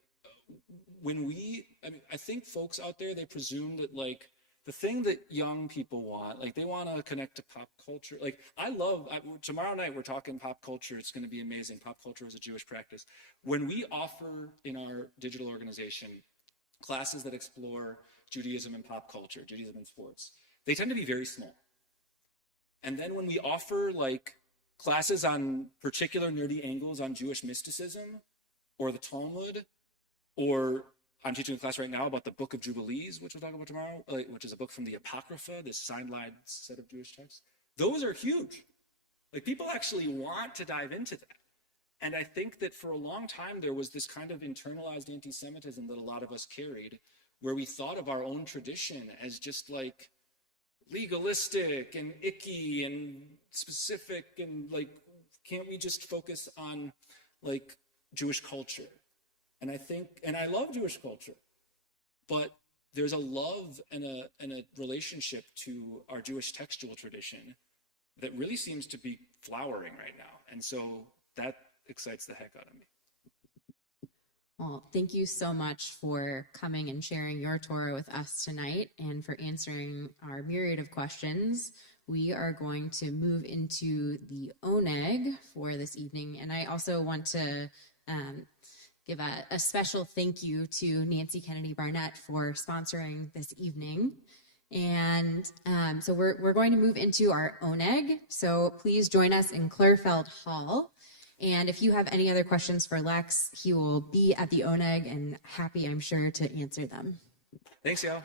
I think folks out there, they presume that like the thing that young people want, like they want to connect to pop culture. Like, tomorrow night we're talking pop culture. It's going to be amazing. Pop culture is a Jewish practice. When we offer in our digital organization classes that explore Judaism and pop culture, Judaism and sports, they tend to be very small. And then when we offer like classes on particular nerdy angles on Jewish mysticism or the Talmud, or I'm teaching a class right now about the Book of Jubilees, which we'll talk about tomorrow, which is a book from the Apocrypha, this signed set of Jewish texts. Those are huge. Like, people actually want to dive into that. And I think that for a long time, there was this kind of internalized anti-Semitism that a lot of us carried, where we thought of our own tradition as just like legalistic and icky and specific, and like, can't we just focus on like Jewish culture? And I love Jewish culture, but there's a love and a relationship to our Jewish textual tradition that really seems to be flowering right now. And so that excites the heck out of me. Well, thank you so much for coming and sharing your Torah with us tonight and for answering our myriad of questions. We are going to move into the oneg for this evening. And I also want to give a special thank you to Nancy Kennedy Barnett for sponsoring this evening. And so we're going to move into our oneg. So please join us in Clearfeld Hall. And if you have any other questions for Lex, he will be at the oneg and happy, I'm sure, to answer them. Thanks, y'all.